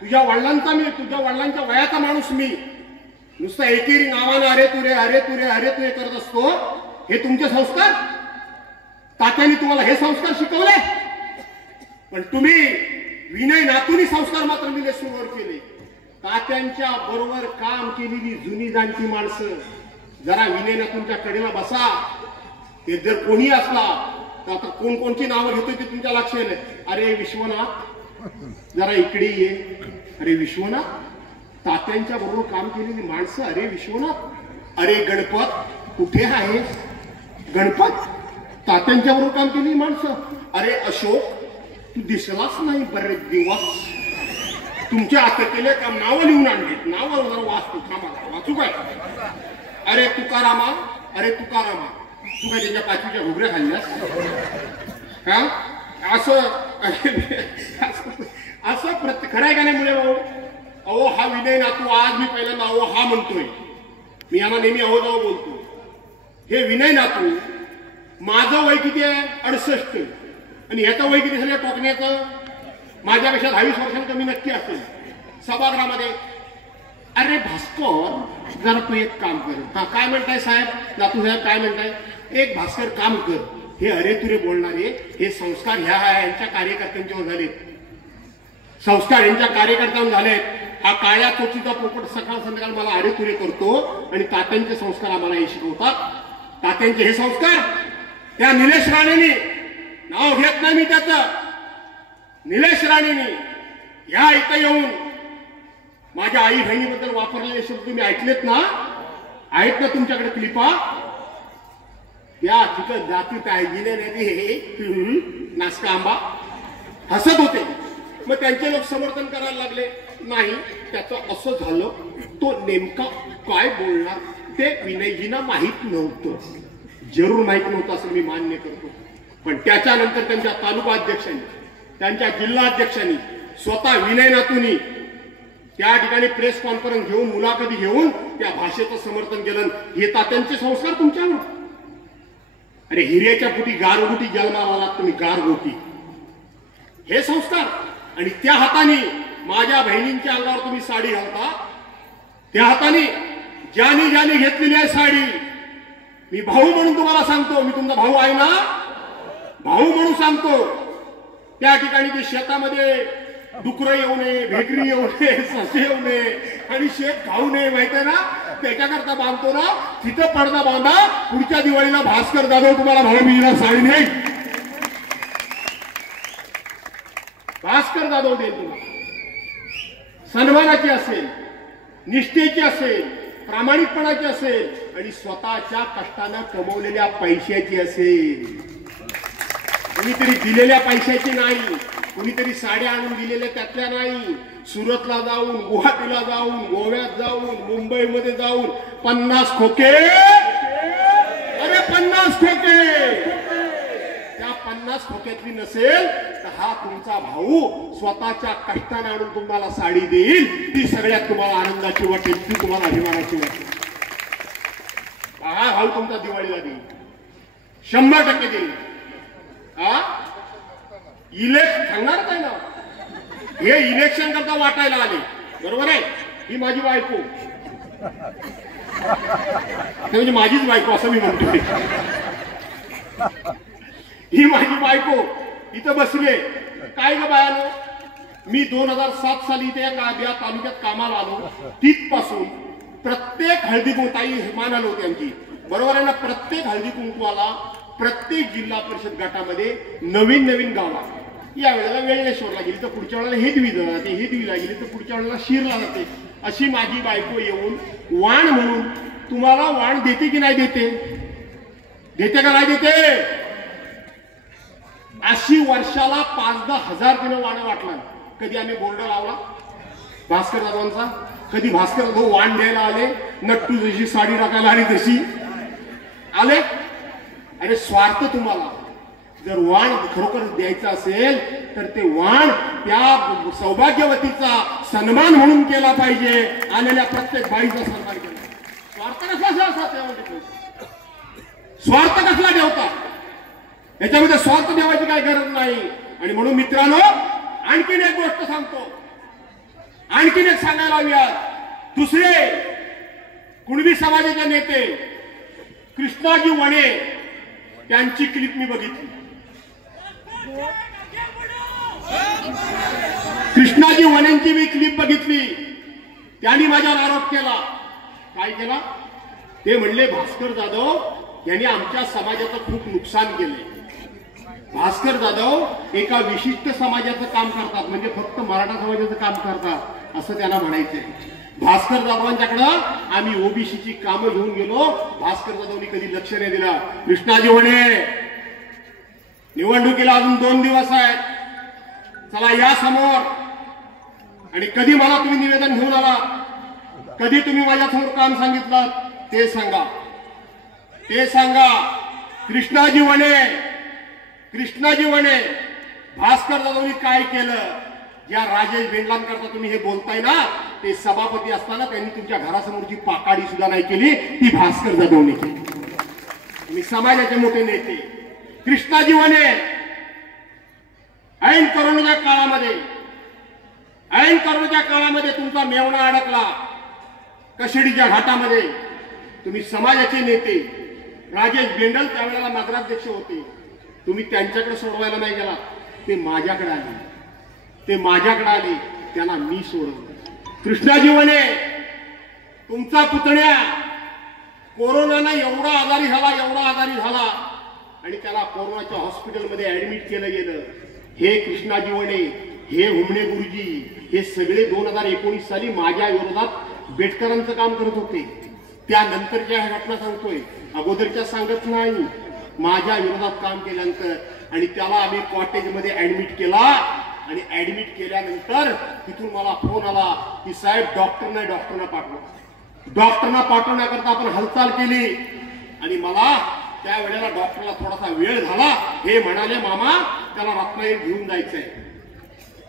तुझ्या वडिलांच्या वयाचा माणूस मी. नुसतं एकेरी नावानं अरे तुरे करत असतो. हे तुमचे संस्कार? तात्यांनी तुम्हाला हे संस्कार शिकवले? पण तुम्ही विनय नातूंनी संस्कार मात्र निलेश सुर्वेवर केले. तात्यांच्या बरोबर काम केलेली जुनी जाणती माणसं जरा विनय नातूंच्या कडेला बसा. ते जर कोणी असला तर आता कोणची नावं घेतोय ते तुमच्या लक्षात येईल. अरे विश्वनाथ जरा इकडे ये. अरे विश्वनाथ, तात्यांच्या बरोबर काम केलेली माणसं. अरे विश्वनाथ. अरे गणपत कुठे आहे? गणपत तात्यांच्या बरोबर काम केलेली माणसं. अरे अशोक तू दिसलाच नाही बरेच दिवस. तुमच्या आता केले काम नावं लिहून आणलीत. नावं जरा वाचतो, थांबा वाचू काय? अरे तुकारामा तू काय त्यांच्या पाचवीच्या घुगऱ्या खाल्ल्यास? हा असं खरंय का नाही मुळे भाऊ? अहो हा विनय नातू आज मी पहिल्यांदा अहो हा म्हणतोय. मी यांना नेहमी अहो जाऊ बोलतो. हे विनय नातू, माझं वय किती आहे? 68. आणि ह्याचं वय किती झालं टोकण्याचं? माझ्यापेक्षा 22 वर्षांनी कमी नक्की असेल सभागृहामध्ये. अरे भास्कर जरा तू एक काम कर. हा काय म्हणताय साहेब? नातू साहेब काय म्हणताय? एक भास्कर काम कर. हे अरे तुरे बोलणारे हे संस्कार यांच्या कार्यकर्त्यांच्यावर झालेत. संस्कार यांच्या कार्यकर्त्यांवर झालेत. हा काळ्या चोचीचा पोपट सकाळ संध्याकाळ मला अरे तुरे करतो आणि तात्यांचे संस्कार आम्हाला हे शिकवतात. तात्यांचे हे संस्कार त्या निलेश राणेंनी, नाव घेत नाही मी त्याचं, निलेश राणेंनी या इथं येऊन माझ्या आई बहिणीबद्दल वापरलेले शब्द तुम्ही ऐकलेत ना? आहेत ना तुमच्याकडे क्लिपा? या तिथं जातीत आहे गेले नासका आंबा हसत होते. मग त्यांचे लोक समर्थन करायला लागले. नाही त्याचं असं झालं, तो नेमका काय बोलणार ते विनयजींना माहीत नव्हतं. जरूर माहीत नव्हतं असं मी मान्य करतो. पण त्याच्यानंतर त्यांच्या तालुका अध्यक्षांनी, त्यांच्या जिल्हा अध्यक्षांनी, स्वतः विनय नातूंनी त्या ठिकाणी प्रेस कॉन्फरन्स घेऊन, मुलाखती घेऊन त्या भाषेचं समर्थन केलं. हे तात्यांचे संस्कार तुमच्यावर. अरे हिऱ्याच्या पोटी गारगोटी जन्माला आलात तुम्ही, गारगोटी हे संस्कार. आणि त्या हाताने माझ्या बहिणींच्या अंगावर तुम्ही साडी घालता. त्या हाताने ज्याने घेतलेली आहे साडी. मी भाऊ म्हणून तुम्हाला सांगतो, मी तुमचा भाऊ आहे ना, भाऊ म्हणून सांगतो. त्या ठिकाणी ते शेतामध्ये डुकरं येऊ नये, भेकरी येऊ नये, ससे येऊ नये आणि शेत खाऊ नये, माहितीये ना, त्याच्याकरता बांधतो ना. तिथं पडदा बांधा. पुढच्या दिवाळीला भास्कर जाधव तुम्हाला भाऊबीजेला साडी नाही, भास्कर जाधव देईल तुम्हाला. सन्मानाची असेल, निष्ठेची असेल, प्रामाणिकपणाची असेल आणि स्वतःच्या कष्टानं कमवलेल्या पैशाची असेल. कोणीतरी दिलेल्या पैशाची नाही, कोणीतरी साड्या आणून दिलेल्या त्यातल्या नाही. सुरतला जाऊन, गुवाहाटीला जाऊन, गोव्यात जाऊन, मुंबईमध्ये जाऊन 50 खोके, अरे 50 खोके, त्या 50 खोक्यातली नसेल तर हा तुमचा भाऊ स्वतःच्या कष्टाने आणून तुम्हाला साडी देईल, ती सगळ्यात तुम्हाला आनंदाची वाटेल, ती तुम्हाला अभिमानाची वाटेल. हा भाऊ तुमचा दिवाळीला देईल, 100% देईल. सांगणार काय ना, हे इलेक्शन करता वाटायला आले, बरोबर आहे. ही माझी बायको, म्हणजे माझीच बायको असं मी म्हणतो. ही माझी बायको इथं बसले. काय ग बायानो, मी 2007 साली इथे या तालुक्यात कामाला आलो. तिथपासून प्रत्येक हळदी कुंकताई मान आलो त्यांची, बरोबर आहे ना. प्रत्येक हळदी कुंकवाला प्रत्येक जिल्हा परिषद गटामध्ये नवीन नवीन गावात, या वेळेला वेळेश्वरला गेली तर पुढच्या वेळेला हेदवीला जाते, हेदवीला गेली तर पुढच्या वेळेला शिरला जाते. अशी माझी बायको येऊन वाण म्हणून तुम्हाला वाण देते की नाही देते, देते का नाही देते. अशी वर्षाला 5-10 हजार तिनं वाण वाटला. कधी आम्ही बोर्ड लावला भास्कर दादांचा, कधी भास्कर दादा वाण द्यायला आले, नट्टू जशी साडी टाकायला आली तशी आले. अरे स्वार्थ तुम्हाला, जर वाण खरोखर द्यायचं असेल तर ते वाण त्या सौभाग्यवतीचा सन्मान म्हणून केला पाहिजे, आलेल्या प्रत्येक बाईचा सन्मान केला. स्वार्थ कसला, स्वार्थ कसला ठेवता, याच्यामध्ये स्वार्थ ठेवायची काय गरज नाही. आणि म्हणून मित्रांनो, आणखीन एक गोष्ट सांगतो, आणखीन एक सांगायला हवी. दुसरे कुणबी समाजाचे नेते कृष्णाजी वणे, त्यांची क्लिप मी बघितली. कृष्णाजी वनेंची मी क्लिप बघितली. त्यांनी माझ्यावर आरोप केला. काय केला ते म्हणले, भास्कर जाधव यांनी आमच्या समाजाचं खूप नुकसान केलंय. भास्कर जाधव एका विशिष्ट समाजाचं काम करतात, म्हणजे फक्त मराठा समाजाचं काम करतात असं त्यांना म्हणायचंय. भास्कर जाधवांच्याकडं आम्ही ओबीसीची कामं घेऊन गेलो, भास्कर जाधवनी कधी लक्ष नाही दिलं. कृष्णाजी वने, निवडणुकीला अजून 2 दिवस आहेत, चला या समोर, आणि कधी मला तुम्ही निवेदन घेऊन आला, कधी तुम्ही माझ्यासमोर काम सांगितलं ते सांगा, ते सांगा. कृष्णाजी वने, कृष्णाजी वने, भास्कर जाधवनी काय केलं. ज्या राजेश बेंडलांकरता तुम्ही हे बोलताय ना, ते सभापती असताना त्यांनी तुमच्या घरासमोरची पाकाडी सुद्धा नाही केली, ती भास्कर जाधवने केली. तुम्ही समाजाचे मोठे नेते. कृष्णाजी वने, ऐन कोरोनाच्या काळामध्ये, ऐन कोरोनाच्या काळामध्ये तुमचा मेवणा अडकला कशिडीच्या घाटामध्ये. तुम्ही समाजाचे नेते, राजेश बेंडल त्यावेळेला नगराध्यक्ष होते, तुम्ही त्यांच्याकडे सोडवायला नाही गेला, ते माझ्याकडे आले, ते माझ्याकडे आले, त्यांना मी सोडवलं. कृष्णाजी वने, तुमचा पुतण्या कोरोनानं एवढा आजारी झाला, एवढा आजारी झाला, आणि त्याला कोरोनाच्या हॉस्पिटलमध्ये ऍडमिट केलं गेलं. हे कृष्णाजी वने, हे हुमणे गुरुजी, हे सगळे 2019 साली माझ्या विरोधात बेटकरांचं काम करत होते. त्यानंतरच्या ह्या घटना सांगतोय, अगोदरच्या सांगत नाही. माझ्या विरोधात काम केल्यानंतर, आणि त्याला आम्ही कॉटेजमध्ये ऍडमिट केला, आणि ऍडमिट केल्यानंतर तिथून मला फोन आला की साहेब डॉक्टरना पाठवा. डॉक्टरना पाठवण्याकरता आपण हालचाल केली, आणि मला त्या वेळेला डॉक्टरला थोडासा वेळ झाला. हे म्हणाले, मामा त्याला रत्नागिरीत घेऊन जायचंय,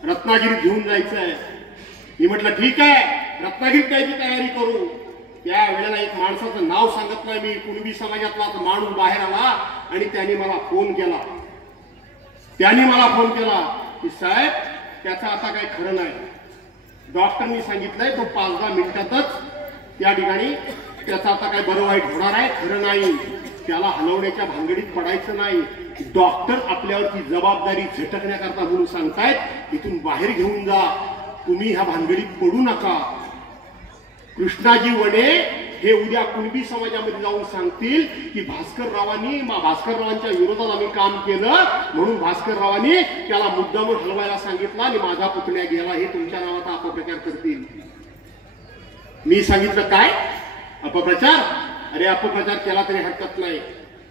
रत्नागिरीत घेऊन जायचंय. मी म्हटलं ठीक आहे, रत्नागिरीत जायची तयारी करू. त्या वेळेला एक माणसाचं नाव सांगत नाही मी, कुणबी समाजातला माणूस बाहेर आला, आणि त्यांनी मला फोन केला. त्यांनी मला फोन केला की साहेब त्याचं आता काही खरं नाही. डॉक्टरनी सांगितलंय तो 5-10 मिनिटातच त्या ठिकाणी त्याचं आता काही बरं वाईट होणार आहे, खरं नाही. त्याला हलवण्याच्या भानगडीत पडायचं नाही. डॉक्टर आपल्यावरची जबाबदारी झटकण्याकरता म्हणून सांगतायत, इथून बाहेर घेऊन जा, तुम्ही ह्या भानगडीत पडू नका. कृष्णाजी वने हे उद्या कुणबी समाजामध्ये जाऊन सांगतील की भास्कररावांच्या विरोधात आम्ही काम केलं, म्हणून भास्कररावांनी त्याला मुद्दामून हलवायला सांगितलं आणि माझा पुतण्या गेला, हे तुमच्या नावाचा अपप्रचार करतील. मी सांगितलं काय अपप्रचार? अरे अपप्रचार केला तरी हरकत नाही.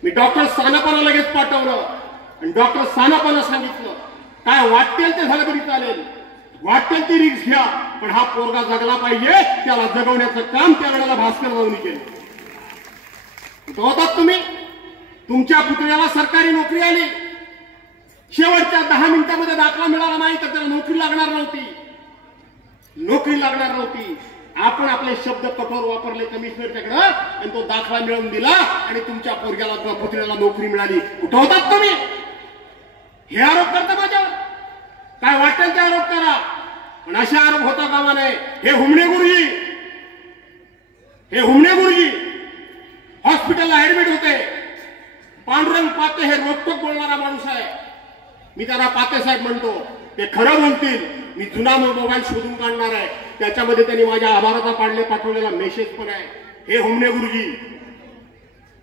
मी डॉक्टर सानापाला लगेच पाठवलं, आणि डॉक्टर सानापाला सांगितलं काय वाटेल ते झालं तरी चालेल, वाटेल ती रिक्स घ्या, पण हा पोरगा जगला पाहिजे, त्याला जगवण्याचं काम त्यावेळेला भास्कर जाऊन केलं. होतात तुम्ही, तुमच्या पुतण्याला सरकारी नोकरी आली, शेवटच्या 10 मिनिटांमध्ये दाखला मिळाला नाही तर त्याला नोकरी लागणार नव्हती. आपण आपले शब्द कठोर वापरले कमिशनरच्याकडे आणि तो दाखला मिळवून दिला आणि तुमच्या पोरग्याला किंवा पुतण्याला नोकरी मिळाली. कुठं होतात तुम्ही? हे आरोप करता माझ्यावर? काय वाटेल ते आरोप करा, पण असे आरोप होता कामा नये. हे हुमणे गुरुजी हॉस्पिटलला ऍडमिट होते. पांडुरंग पाते हे रोखोक बोलणारा माणूस आहे. मी त्यांना पाते साहेब म्हणतो, ते खरं बोलतील. मी जुना मोबाईल शोधून काढणार आहे, त्याच्यामध्ये त्यांनी माझ्या आभाराचा पाठवलेला मेसेज पण आहे. हे हुमणे गुरुजी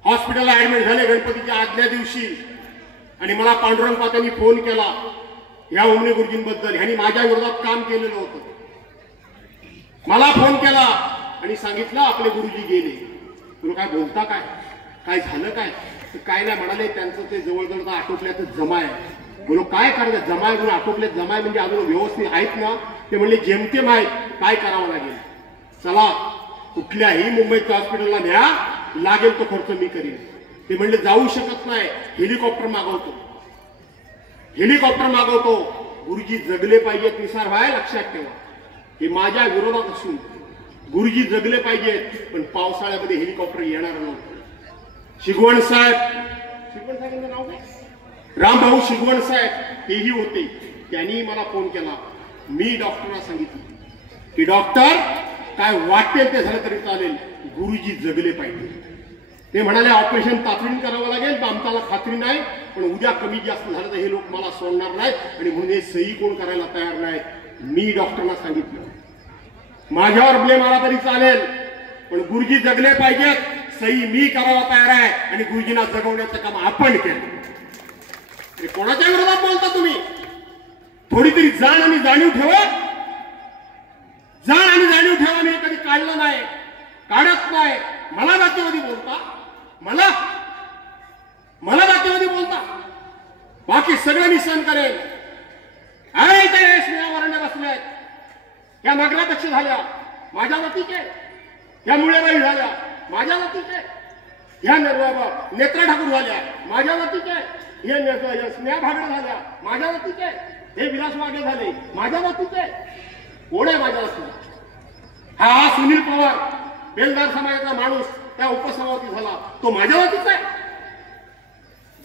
हॉस्पिटलला ऍडमिट झाले गणपतीच्या आदल्या दिवशी आणि मला पांडुरंग पात्यांनी फोन केला या हुमणे गुरुजींबद्दल. ह्यांनी माझ्या विरोधात काम केलेलं होतं. मला फोन केला आणि सांगितलं आपले गुरुजी गेले. तुला काय बोलता, काय झालं, काय नाही म्हणाले. त्यांचं ते जवळजवळ आटोपल्यातच जमा आहे. बोलो काय करायचं? जमाय म्हणून आटोपल्यात जमाय म्हणजे अजून व्यवस्थित आहेत ना? ते म्हणले जेमतेम आहेत, काय करावं लागेल. चला कुठल्याही मुंबईच्या हॉस्पिटलला न्या, लागेल तो खर्च मी करीन. ते म्हणले जाऊ शकत नाही, हेलिकॉप्टर मागवतो. गुरुजी जगले पाहिजेत निसार भाई, लक्षात ठेवा. हे माझ्या विरोधात असून गुरुजी जगले पाहिजेत, पण पावसाळ्यामध्ये हेलिकॉप्टर येणार नव्हतं. शिगवण साहेबांचं नाव काय? रामभाऊ शिगवण साहेब तेही होते. त्यांनी मला फोन केला. मी डॉक्टरला सांगितलं की डॉक्टर काय वाटेल ते झालं तरी चालेल, गुरुजी जगले पाहिजे. ते म्हणाले ऑपरेशन तातडीने करावं लागेल, आमच्याला खात्री नाही, पण उद्या कमी जास्त झालं तर हे लोक मला सोडणार नाहीत आणि म्हणून हे सही कोण करायला तयार नाहीत. मी डॉक्टरना सांगितलं माझ्यावर ब्लेम आला तरी चालेल, पण गुरुजी जगले पाहिजेत, सही मी करायला तयार आहे आणि गुरुजींना जगवण्याचं काम आपण केलं. कोणाच्या विरोधात बोलता तुम्ही? थोडी तरी जाण आणि जाणीव ठेवा. मी कधी काढलं नाही, काढत नाही. मला जातीवादी बोलता, मला जातीवादी बोलता. बाकी सगळं मी सहन करेल. अरे स्नेहावरण्य बसल्यात, या नगराध्यक्ष झाल्या माझ्या जातीचे, या मुळेबाई झाल्या माझ्या जातीचे, या नेत्रा ठाकूर झाल्या माझ्या जातीचे, हे स्नेहा भागडे झाल्या माझ्या जातीचे, हे विलास वाघे झाले माझ्या जातीचे. कोण आहे माझ्या जातीचा? हा सुनील पवार बेलदार समाजाचा माणूस त्या उपसभापती झाला, तो माझ्या जातीचा आहे.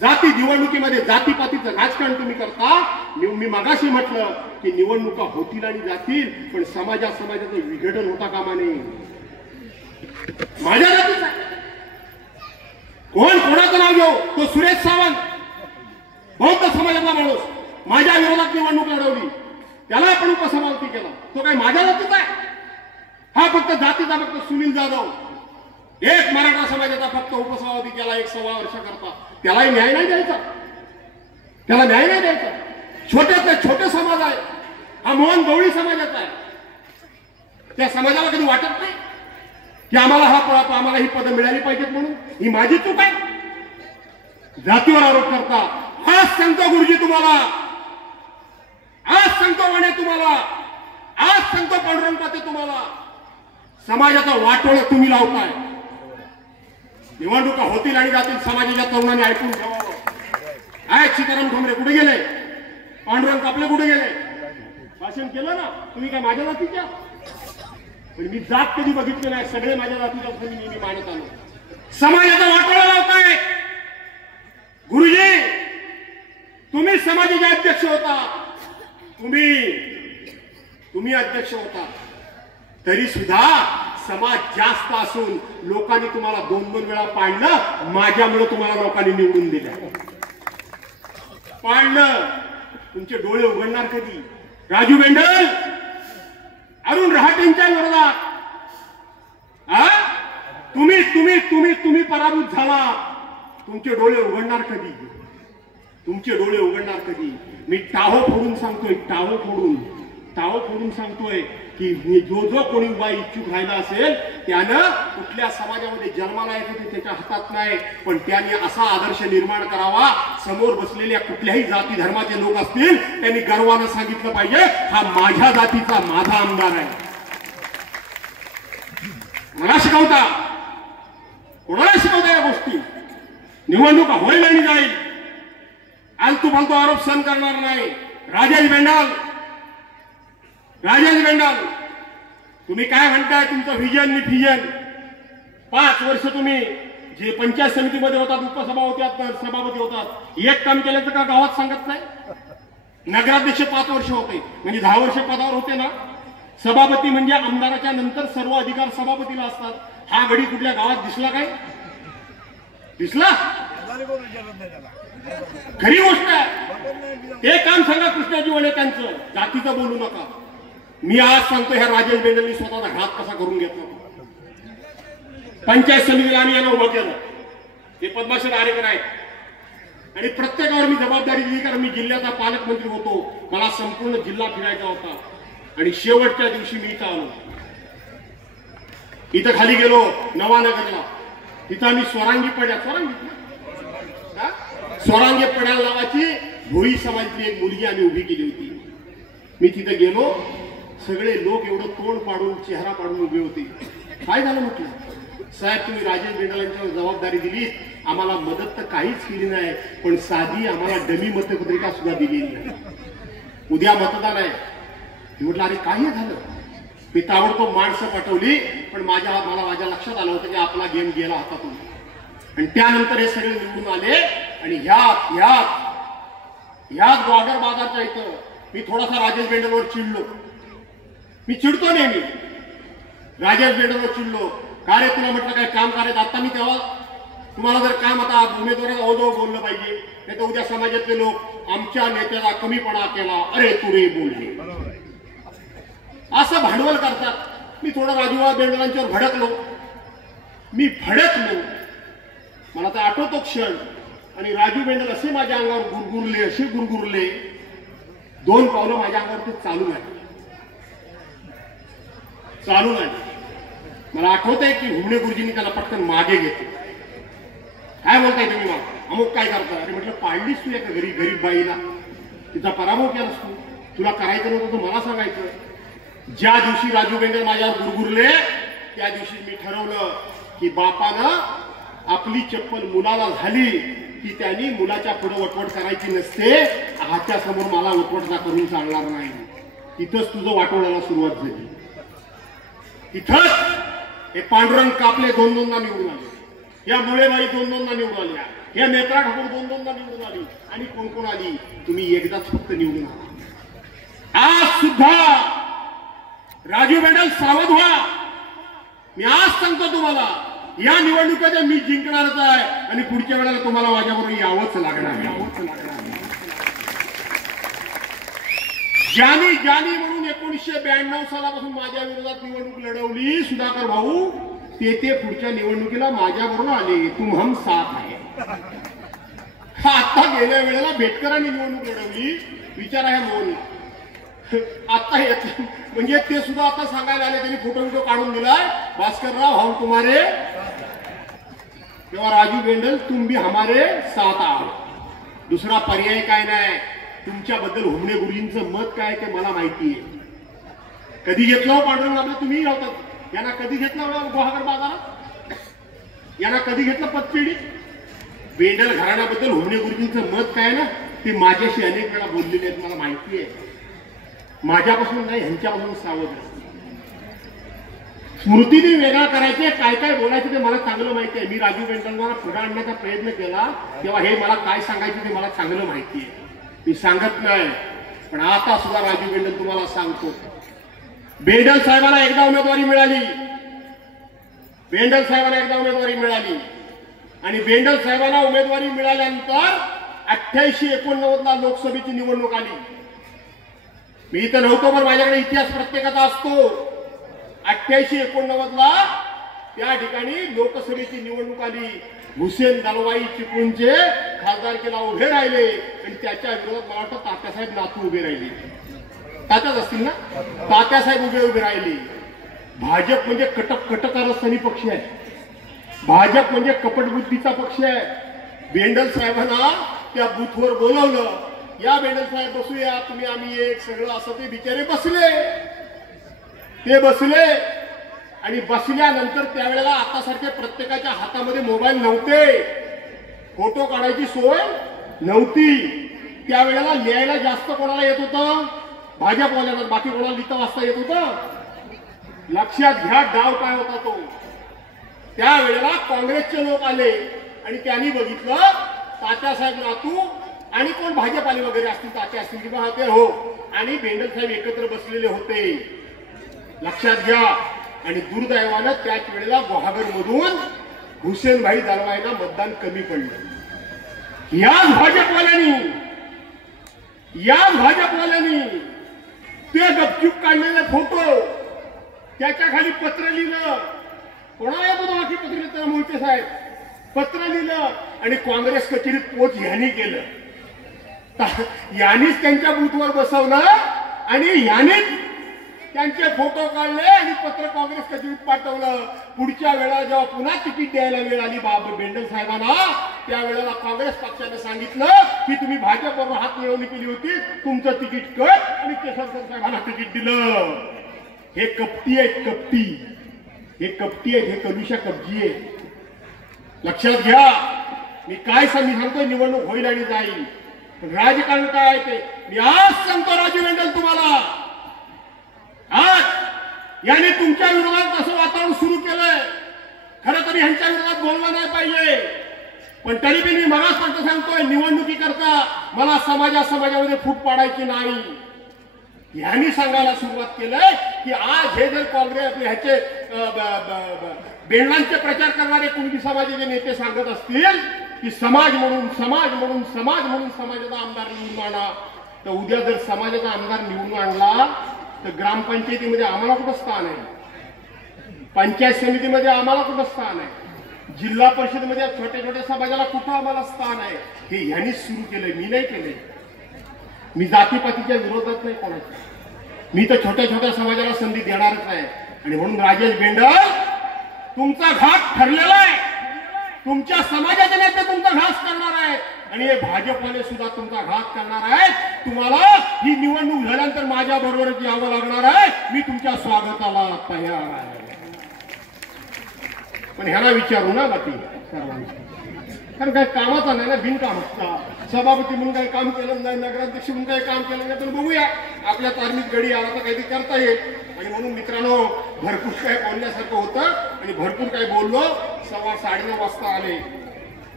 जाती निवडणुकीमध्ये जातीपातीचं राजकारण तुम्ही करता. मी मगाशी म्हटलं की निवडणुका होतील आणि जातील, पण समाजाचं विघटन होता कामा नये. माझ्या जातीचा कोण कोणाचं नाव घेऊ? तो सुरेश सावंत बौद्ध समाजातला माणूस माझ्या विरोधात निवडणूक लढवली, त्याला आपण उपसभापती केला. तो काय माझ्या जातीचा आहे? हा फक्त जातीचा फक्त सुनील जाधव एक मराठा समाजाचा फक्त उपसभापती केला 1 सव्वा वर्ष करता. त्यालाही न्याय नाही द्यायचा, छोटे समाज आहे. हा मोहन गवळी समाजाचा आहे. त्या समाजाला कधी वाटत नाही की आम्हाला ही पदं मिळाली पाहिजेत म्हणून? ही माझी चूक आहे. जातीवर आरोप करता. आज सांगतो गुरुजी तुम्हाला, आज सांगतो वाणे तुम्हाला, आज सांगतो पांडुरंग पाते तुम्हाला, समाजाचा वाटोळा तुम्ही लावताय. निवडणुका होतील आणि जातील, समाजाच्या तरुणांनी ऐकून ठेवावं. आहे सीताराम ठोंबरे कुठे गेले? पांडुरंग कापले कुठे गेले? भाषण केलं ना तुम्ही? काय माझ्या जातीच्या? पण मी जात कधी बघितली नाही, सगळे माझ्या जातीच्या मी मानत आलो. समाजाचा वाटोळा लावताय. गुरुजी तुम्ही समाजाचे अध्यक्ष होता, तुम्ही अध्यक्ष होता, तरी सुद्धा समाज जास्त असून लोकांनी तुम्हाला 2-2 वेळा पाडलं. माझ्यामुळे तुम्हाला लोकांनी निवडून दिलं. पाडलं. तुमचे डोळे उघडणार कधी? राजू बेंडल, अरुण रहाटेंच्या विरोधात तुम्ही पराभूत झाला. तुमचे डोळे उघडणार कधी? मी टाहो फोडून सांगतोय की जो कोणी उभा इच्छुक राहिला असेल त्यानं कुठल्या समाजामध्ये जन्माला येतो ते त्याच्या हातात नाही, पण त्याने असा आदर्श निर्माण करावा, समोर बसलेल्या कुठल्याही जाती धर्माचे लोक असतील त्यांनी गर्वानं सांगितलं पाहिजे हा माझ्या जातीचा माझा आमदार आहे. मला शिकवता, कोणाला शिकवता या गोष्टी? निवडणूक होईल आणि जाईल. आलतू फालतू आरोप सहन करणार नाही. राजेश बेंडाल तुम्ही काय म्हणताय? तुमचं व्हिजन नि फिजन. 5 वर्ष तुम्ही जे पंचायत समितीमध्ये होतात, उपसभापती होतात, सभापती होतात, एक काम केल्याचं का गावात सांगत नाही? नगराध्यक्ष 5 वर्ष होते म्हणजे 10 वर्ष पदावर होते ना. सभापती म्हणजे आमदाराच्या नंतर सर्व अधिकार सभापतीला असतात. हा घडी कुठल्या गावात दिसला काय? दिसला? खरी गोष्ट आहे. ते काम सांगा कृष्णाजी वने त्यांचं, जातीचं बोलू नका. मी आज सांगतो ह्या राजेश बेंडलनी स्वतःचा घात कसा करून घेतला. पंचायत समितीला आम्ही यांना उभं केलं. ते पद्माशर आरेकर आहेत आणि प्रत्येकावर मी जबाबदारी दिली, कारण मी जिल्ह्याचा पालकमंत्री होतो. मला संपूर्ण जिल्हा फिरायचा होता आणि शेवटच्या दिवशी मी इथं आलो. इथं खाली गेलो नवानगरला. तिथं आम्ही स्वरांगी पड्याला नावाची भोई समाजातली एक मुलगी आम्ही उभी केली होती. मी तिथे गेलो, सगळे लोक एवढं तोंड पाडून चेहरा पाडून उभे होते. काय झालं म्हटलं, साहेब तुम्ही राजेश बेंडालांच्यावर जबाबदारी दिली, आम्हाला मदत तर काहीच केली नाही, पण साधी आम्हाला डमी मतपत्रिका सुद्धा दिलेली नाही. उद्या मतदान आहे. म्हटलं अरे काही झालं. मी ताबडतोब माणसं पाठवली, पण माझ्या लक्षात आलं होतं की आपला गेम गेला हातातून. आणि त्यानंतर हे सगळे निवडून आले आणि ह्याच ग्वादर बाजारच्या इथं मी थोडासा राजेश बेंडलवर चिडलो. मी चिडतो नेहमी. राजेश बेंडलवर चिडलो. का रे तुला म्हटलं काय काम करायचं? आता मी तेव्हा तुम्हाला जर काम आता उमेदवाराला अवजव बोललं पाहिजे, नाही तर उद्या समाजातले लोक आमच्या नेत्याला कमीपणा केला, अरे तू रे बोलले, असं भांडवल करतात. मी थोडा राजूभाऊ बेंडलांच्यावर भडकलो. मला तर आठवतो क्षण. आणि राजू बेंडल असे माझ्या अंगावर गुरगुरले 2 पावलं माझ्या अंगावर ते चालू नाही. मला आठवतंय की हुमणे गुरुजींनी त्याला पटकन मागे घेतलं. काय बोलताय तुम्ही? मग अमुक काय करता? अरे म्हटलं पाळलीस तू एका गरीब बाईला, तिचा पराभव केलास तू. तुला करायचं नव्हतं तर मला सांगायचं. ज्या दिवशी राजू बेंडल माझ्यावर गुरगुरले त्या दिवशी मी ठरवलं की बापानं आपली चप्पल मुलाला झाली की त्यांनी मुलाच्या पुढे वटवट करायची नसते. हाच्या समोर मला वटवटता करून चालणार नाही. तिथंच तुझं वाटोळ्याला सुरुवात झाली. तिथंच हे पांडुरंग कापले 2-2दा निवडून आले, या मुळेबाई 2-2दा निवडून आल्या, या नेत्रा ठाकूर 2-2दा निवडून आली, आणि कोण आली? तुम्ही एकदाच फक्त निवडून आला. आज सुद्धा राजू बेंडल सावध व्हा. मी आज सांगतो तुम्हाला, या निवडणुकीत मी जिंकणारच आहे आणि पुढच्या वेळेला तुम्हाला माझ्याबरोबर यावंच लागणार. ज्यांनी म्हणून 1992 सालापासून माझ्या विरोधात निवडणूक लढवली सुधाकर भाऊ, ते पुढच्या निवडणुकीला माझ्याबरोबर आले. तुम हम साथ आहे. आता गेल्या वेळेला भेटकरांनी निवडणूक लढवली. विचार आहे मोहन. आता म्हणजे ते सुद्धा आता सांगायला आले. त्यांनी फोटो व्हिडिओ काढून दिलाय. भास्करराव हम तुम्हारे, तेव्हा राजू बेंडल तुम भी हमारे साथ आहात. दुसरा पर्याय काय नाही. तुमच्याबद्दल हुमणे गुरुजींचं मत काय ते मला माहिती आहे. कधी घेतलं पांडुरंग आपलं? तुम्ही राहतात. यांना कधी घेतलं गुहागर बाजारात? यांना कधी घेतलं पतपेढी? बेंडल घराण्याबद्दल हुमणे गुरुजींचं मत काय ना ते माझ्याशी अनेक वेळा बोललेले आहेत. मला माहिती आहे. माझ्यापासून नाही, ह्यांच्यापासून सावध आहे. स्मृतीने वेगळा करायचे, काय काय बोलायचं ते मला चांगलं माहिती आहे. मी राजू बेंडलला पुढे आणण्याचा प्रयत्न केला तेव्हा हे मला काय सांगायचं ते मला चांगलं माहिती आहे. मी सांगत नाही, पण आता सुद्धा राजू बेंडल तुम्हाला सांगतो. बेंडल साहेबांना एकदा उमेदवारी मिळाली. आणि बेंडल साहेबांना उमेदवारी मिळाल्यानंतर 88-89 ला लोकसभेची निवडणूक आली. मी इथं नव्हतो, पण माझ्याकडे इतिहास प्रत्येकाचा असतो. 88-89 ला त्या ठिकाणी लोकसभेची निवडणूक आली. हुसेन दलवाई चिपळूणचे खासदारकीला उभे राहिले आणि त्याच्या विरोधात मला वाटतं तात्यासाहेब नातू उभे राहिले. तात्याच असतील ना? तात्यासाहेब उभे राहिले. भाजप म्हणजे कटकारस्थानी पक्ष आहे. भाजप म्हणजे कपटबुद्धीचा पक्ष आहे. बेंडल साहेबांना त्या बूथवर बोलवलं. या बेंडल साहेब बसूया, तुम्ही आम्ही एक सगळं असं. ते बिचारे बसले आणि बसल्यानंतर त्यावेळेला आतासारखे प्रत्येकाच्या हातामध्ये मोबाईल नव्हते. फोटो काढायची सोय नव्हती. त्यावेळेला लिहायला जास्त कोणाला येत होतं? भाजपवाल्यांना. बाकी कोणाला लिहिता वाचता येत होतं? लक्षात घ्या डाव काय होता तो. त्यावेळेला काँग्रेसचे लोक आले आणि त्यांनी बघितलं तात्यासाहेब नातू आणि कोण भाजप आले वगैरे असतील, तात्या असतील किंवा ते हो, आणि बेंडल साहेब एकत्र बसलेले होते. लक्षात घ्या. आणि दुर्दैवानं त्याच वेळेला गुहागर मधून हुसेनभाई दलवाईला मतदान कमी पडलं. याच भाजपवाल्यांनी ते गपचूप काढलेले फोटो, त्याच्या खाली पत्र लिहिलं. कोणाला येतो बाकी पत्र लिहिलं? मोहिते साहेब पत्र लिहिलं आणि काँग्रेस कचेरीत पोच ह्यांनी केलं. यांनीच त्यांच्या बूथवर बसवलं आणि यांनीच त्यांचे फोटो काढले आणि पत्र काँग्रेस कचेरीत पाठवलं. पुढच्या वेळेला जेव्हा पुन्हा तिकीट द्यायला वेळ आली बेंडल साहेबांना, त्यावेळेला काँग्रेस पक्षाने सांगितलं की तुम्ही भाजपवर हात मिळवणी केली होती, तुमचं तिकीट कट, आणि केशवकर साहेबांना तिकीट दिलं. हे कपटी आहेत, कपटी आहेत, हे कलुषा कब्जी आहे. लक्षात घ्या. मी काय सांगतोय, निवडणूक होईल आणि जाईल, पण राजकारण काय आहे ते मी आज सांगतो. राजू बेंडल तुम्हाला आज याने तुमच्या विरोधात असं वातावरण सुरू केलंय. खरं तर ह्यांच्या विरोधात बोललं नाही पाहिजे, पण तरी बी मी मगासपर्यंत सांगतोय, निवडणुकीकरता मला समाजामध्ये फूट पाडायची नाही. यांनी सांगायला सुरुवात केलंय की आज हे जर काँग्रेस ह्याचे बेंडलांचे प्रचार करणारे कुणबी समाजाचे नेते सांगत असतील की समाज म्हणून समाजाचा आमदार निवडून आणा, तर उद्या जर समाजाचा आमदार निवडून आणला तर ग्रामपंचायतीमध्ये आम्हाला कुठं स्थान आहे? पंचायत समितीमध्ये आम्हाला कुठं स्थान आहे? जिल्हा परिषदेमध्ये छोट्या समाजाला कुठं आम्हाला स्थान आहे? हे ह्यांनीच सुरू केलंय, मी नाही केलंय. मी जातीपातीच्या विरोधात नाही कोणाच्या. मी तर छोट्या समाजाला संधी देणारच आहे. आणि म्हणून राजेश बेंडल, तुमचा घात ठरलेला आहे. तुमच्या समाजाचे नेते तुमचा घास करणार आहेत आणि हे भाजपवाले सुद्धा तुमचा घात करणार आहेत. तुम्हाला ही निवडणूक झाल्यानंतर माझ्या बरोबरच यावं लागणार आहे. मी तुमच्या स्वागताला तयार आहे. पण ह्याला विचारू ना बाकी सर्वांना, कारण काही कामाचा नाही ना, बिनकामाचा. सभापती म्हणून काही काम केलं नाही, नगराध्यक्ष म्हणून काही काम केलं नाही, पण बघूया आपल्या तालमीत गडी आला तर काहीतरी करता येईल. आणि म्हणून मित्रांनो, भरपूर काही बोलण्यासारखं होतं आणि भरपूर काही बोललो. 9:15 वाजता आले.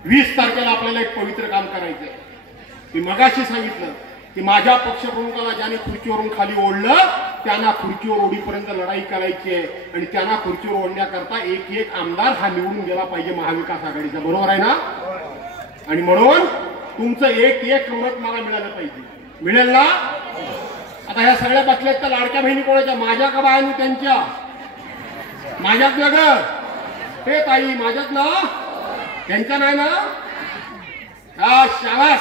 20 तारखेला आपल्याला एक पवित्र काम करायचंय. मी मगाशी सांगितलं की माझ्या पक्षप्रमुखाला ज्याने खुर्चीवरून खाली ओढलं त्यांना खुर्चीवर ओढीपर्यंत लढाई करायची आहे. आणि त्यांना खुर्चीवर ओढण्याकरता एक आमदार हा निवडून गेला पाहिजे महाविकास आघाडीचा. बरोबर आहे ना? आणि म्हणून तुमचं एक मत मला मिळालं पाहिजे. मिळेल ना? आता ह्या सगळ्या बसल्यात तर लाडक्या बहिणी कोणाच्या? माझ्या का बायांनी त्यांच्या? माझ्यात ना ग ते ताई, माझ्यात ना? त्यांच्या नाही ना? हा शाबास,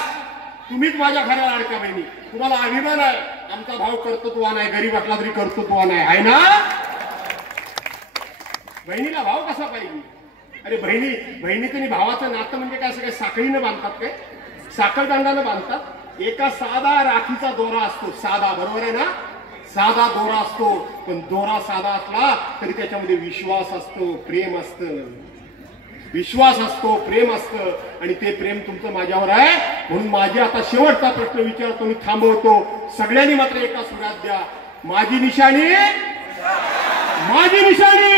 तुम्हीच माझ्या खऱ्या लाडक्या बहिणी. तुम्हाला अभिमान आहे, आमचा भाव कर्तृत्वान आहे, गरीब असला तरी कर्तृत्वान आहे ना? बहिणीला भाव कसा पाहिजे? अरे बहिणीचं आणि भावाचं नातं म्हणजे काय? असं काय साखळीनं बांधतात काय? साखळदंडानं बांधतात? एका साधा राखीचा दोरा असतो, साधा. बरोबर आहे ना? साधा दोरा असतो, पण दोरा साधा असला तरी त्याच्यामध्ये विश्वास असतो, प्रेम असतं. विश्वास असतो, प्रेम असतं, आणि ते प्रेम तुमचं माझ्यावर आहे. म्हणून माझी आता शेवटचा प्रश्न विचारतो, मी थांबवतो. सगळ्यांनी मात्र एका सुरात द्या. माझी निशाणी, अरे माझी निशाणी.